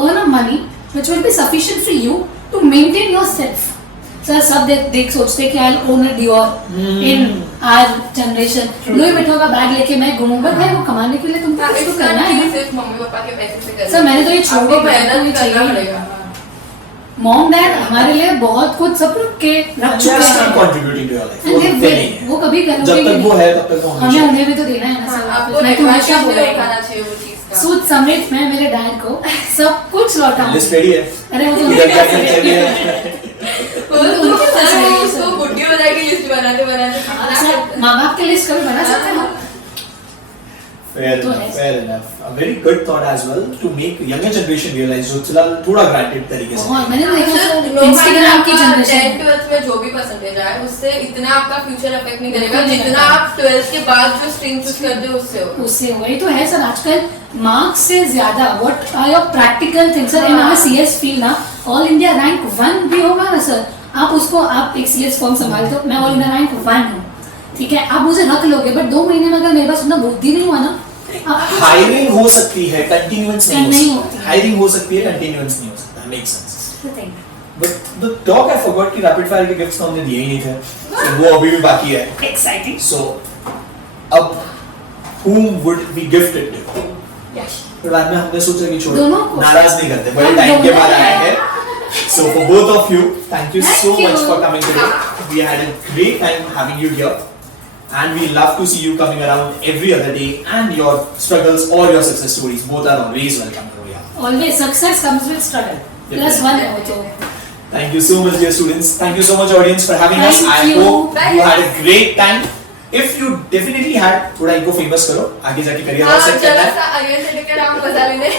earn a money which will be sufficient for you to maintain yourself. Sir सब देख सोचते कि I will own a Dior in our generation, Louis Vuitton का bag लेके मैं घूमूंगा। भाई वो कमाने के लिए तुमको कुछ तो करना है ना। सिर्फ मम्मी पापा के पैसे से करना। सर मैंने तो ये छोड़ आपको दिया, मेहनत कोई करना चाहिए पड़ेगा। मॉम डैड हमारे लिए बहुत कुछ सब लोग के रख They चुके are still हैं contributing to your life. And वो they रुकते will, नहीं हैं। वो कभी जब करोगे तक वो है तब तक वो हमें हमेशा उन्हें भी तो देना है ना हाँ, सर। आपको मैं तो हमेशा रिक्वायरमेंट बोला उठाना चाहिए वो चीज का। सूद समेत मैं मेरे डैड को सब कुछ लौटाऊं। लिस्ट रेडी है, अरे वो तो इधर क्या करना चाहिए। वो तो सर वो उसको बुढ़ी हो जाएगी लिस्ट बनाते बनाते। सर माँ बाप के लिस्ट कभी बना सकते हो? Fair तो enough, है। fair enough. A very good thought as well to make younger generation realize जो फिलहाल थोड़ा granted तरीके से। बहुत मैंने देखा sir, sir no Instagram matter की आपका जनरेशन 10th 12th में जो भी परसेंटेज आए उससे इतना आपका फ्यूचर अफेक्ट नहीं करेगा जितना आप 12th के बाद जो स्ट्रीम चूज करते हो उससे हो। उससे वही तो है सर। आजकल मार्क्स से ज्यादा what are your practical things sir. In our CS field ना ऑल इंडिया रैंक 1 भी होगा ना सर, आप उसको आप एक सीएस फॉर्म संभालते हो, मैं ऑल इंडिया रैंक 1 हूँ, ठीक है, आप मुझे रख लोगे बट 2 महीने में अगर मेरे पास उतना बुद्धि नहीं हुआ ना हायरिंग हो सकती है, कंटिन्यूअंस नहीं नहीं हो होती सकती। है। हायरिंग हो सकती है, कंटिन्यूअंस नहीं हो सकता। Makes sense. Thing. But the talk I forgot कि रैपिड फायर के गिफ्ट्स तो हमने दिए ही नहीं थे, so वो अभी भी बाकी है। एक्साइटिंग। So अब whom would we gift it to? फिर बाद में हमने सोचा कि छोड़ो, दोनों को। नाराज नहीं करते, बड़े हम टाइम के दोनों बाद को। आए हैं। So for both of you, thank you so Thank you. much for coming today. We had a great time having you here, and we love to see you coming around every other day. And your struggles or your success stories, both are always welcome. always success comes with struggle. Plus one also. Thank you so much, dear students. Thank you so much, audience, for having us. I Thank you. hope Bye. you had a great time. If you definitely had, थोड़ा इनको famous करो, आगे जाके career हाँ, set करना जरा है. सा आगे से लेकर हम मजा लेने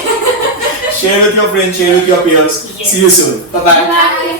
Share with your friends, share with your peers. Yes. See you soon. Bye bye. Bye.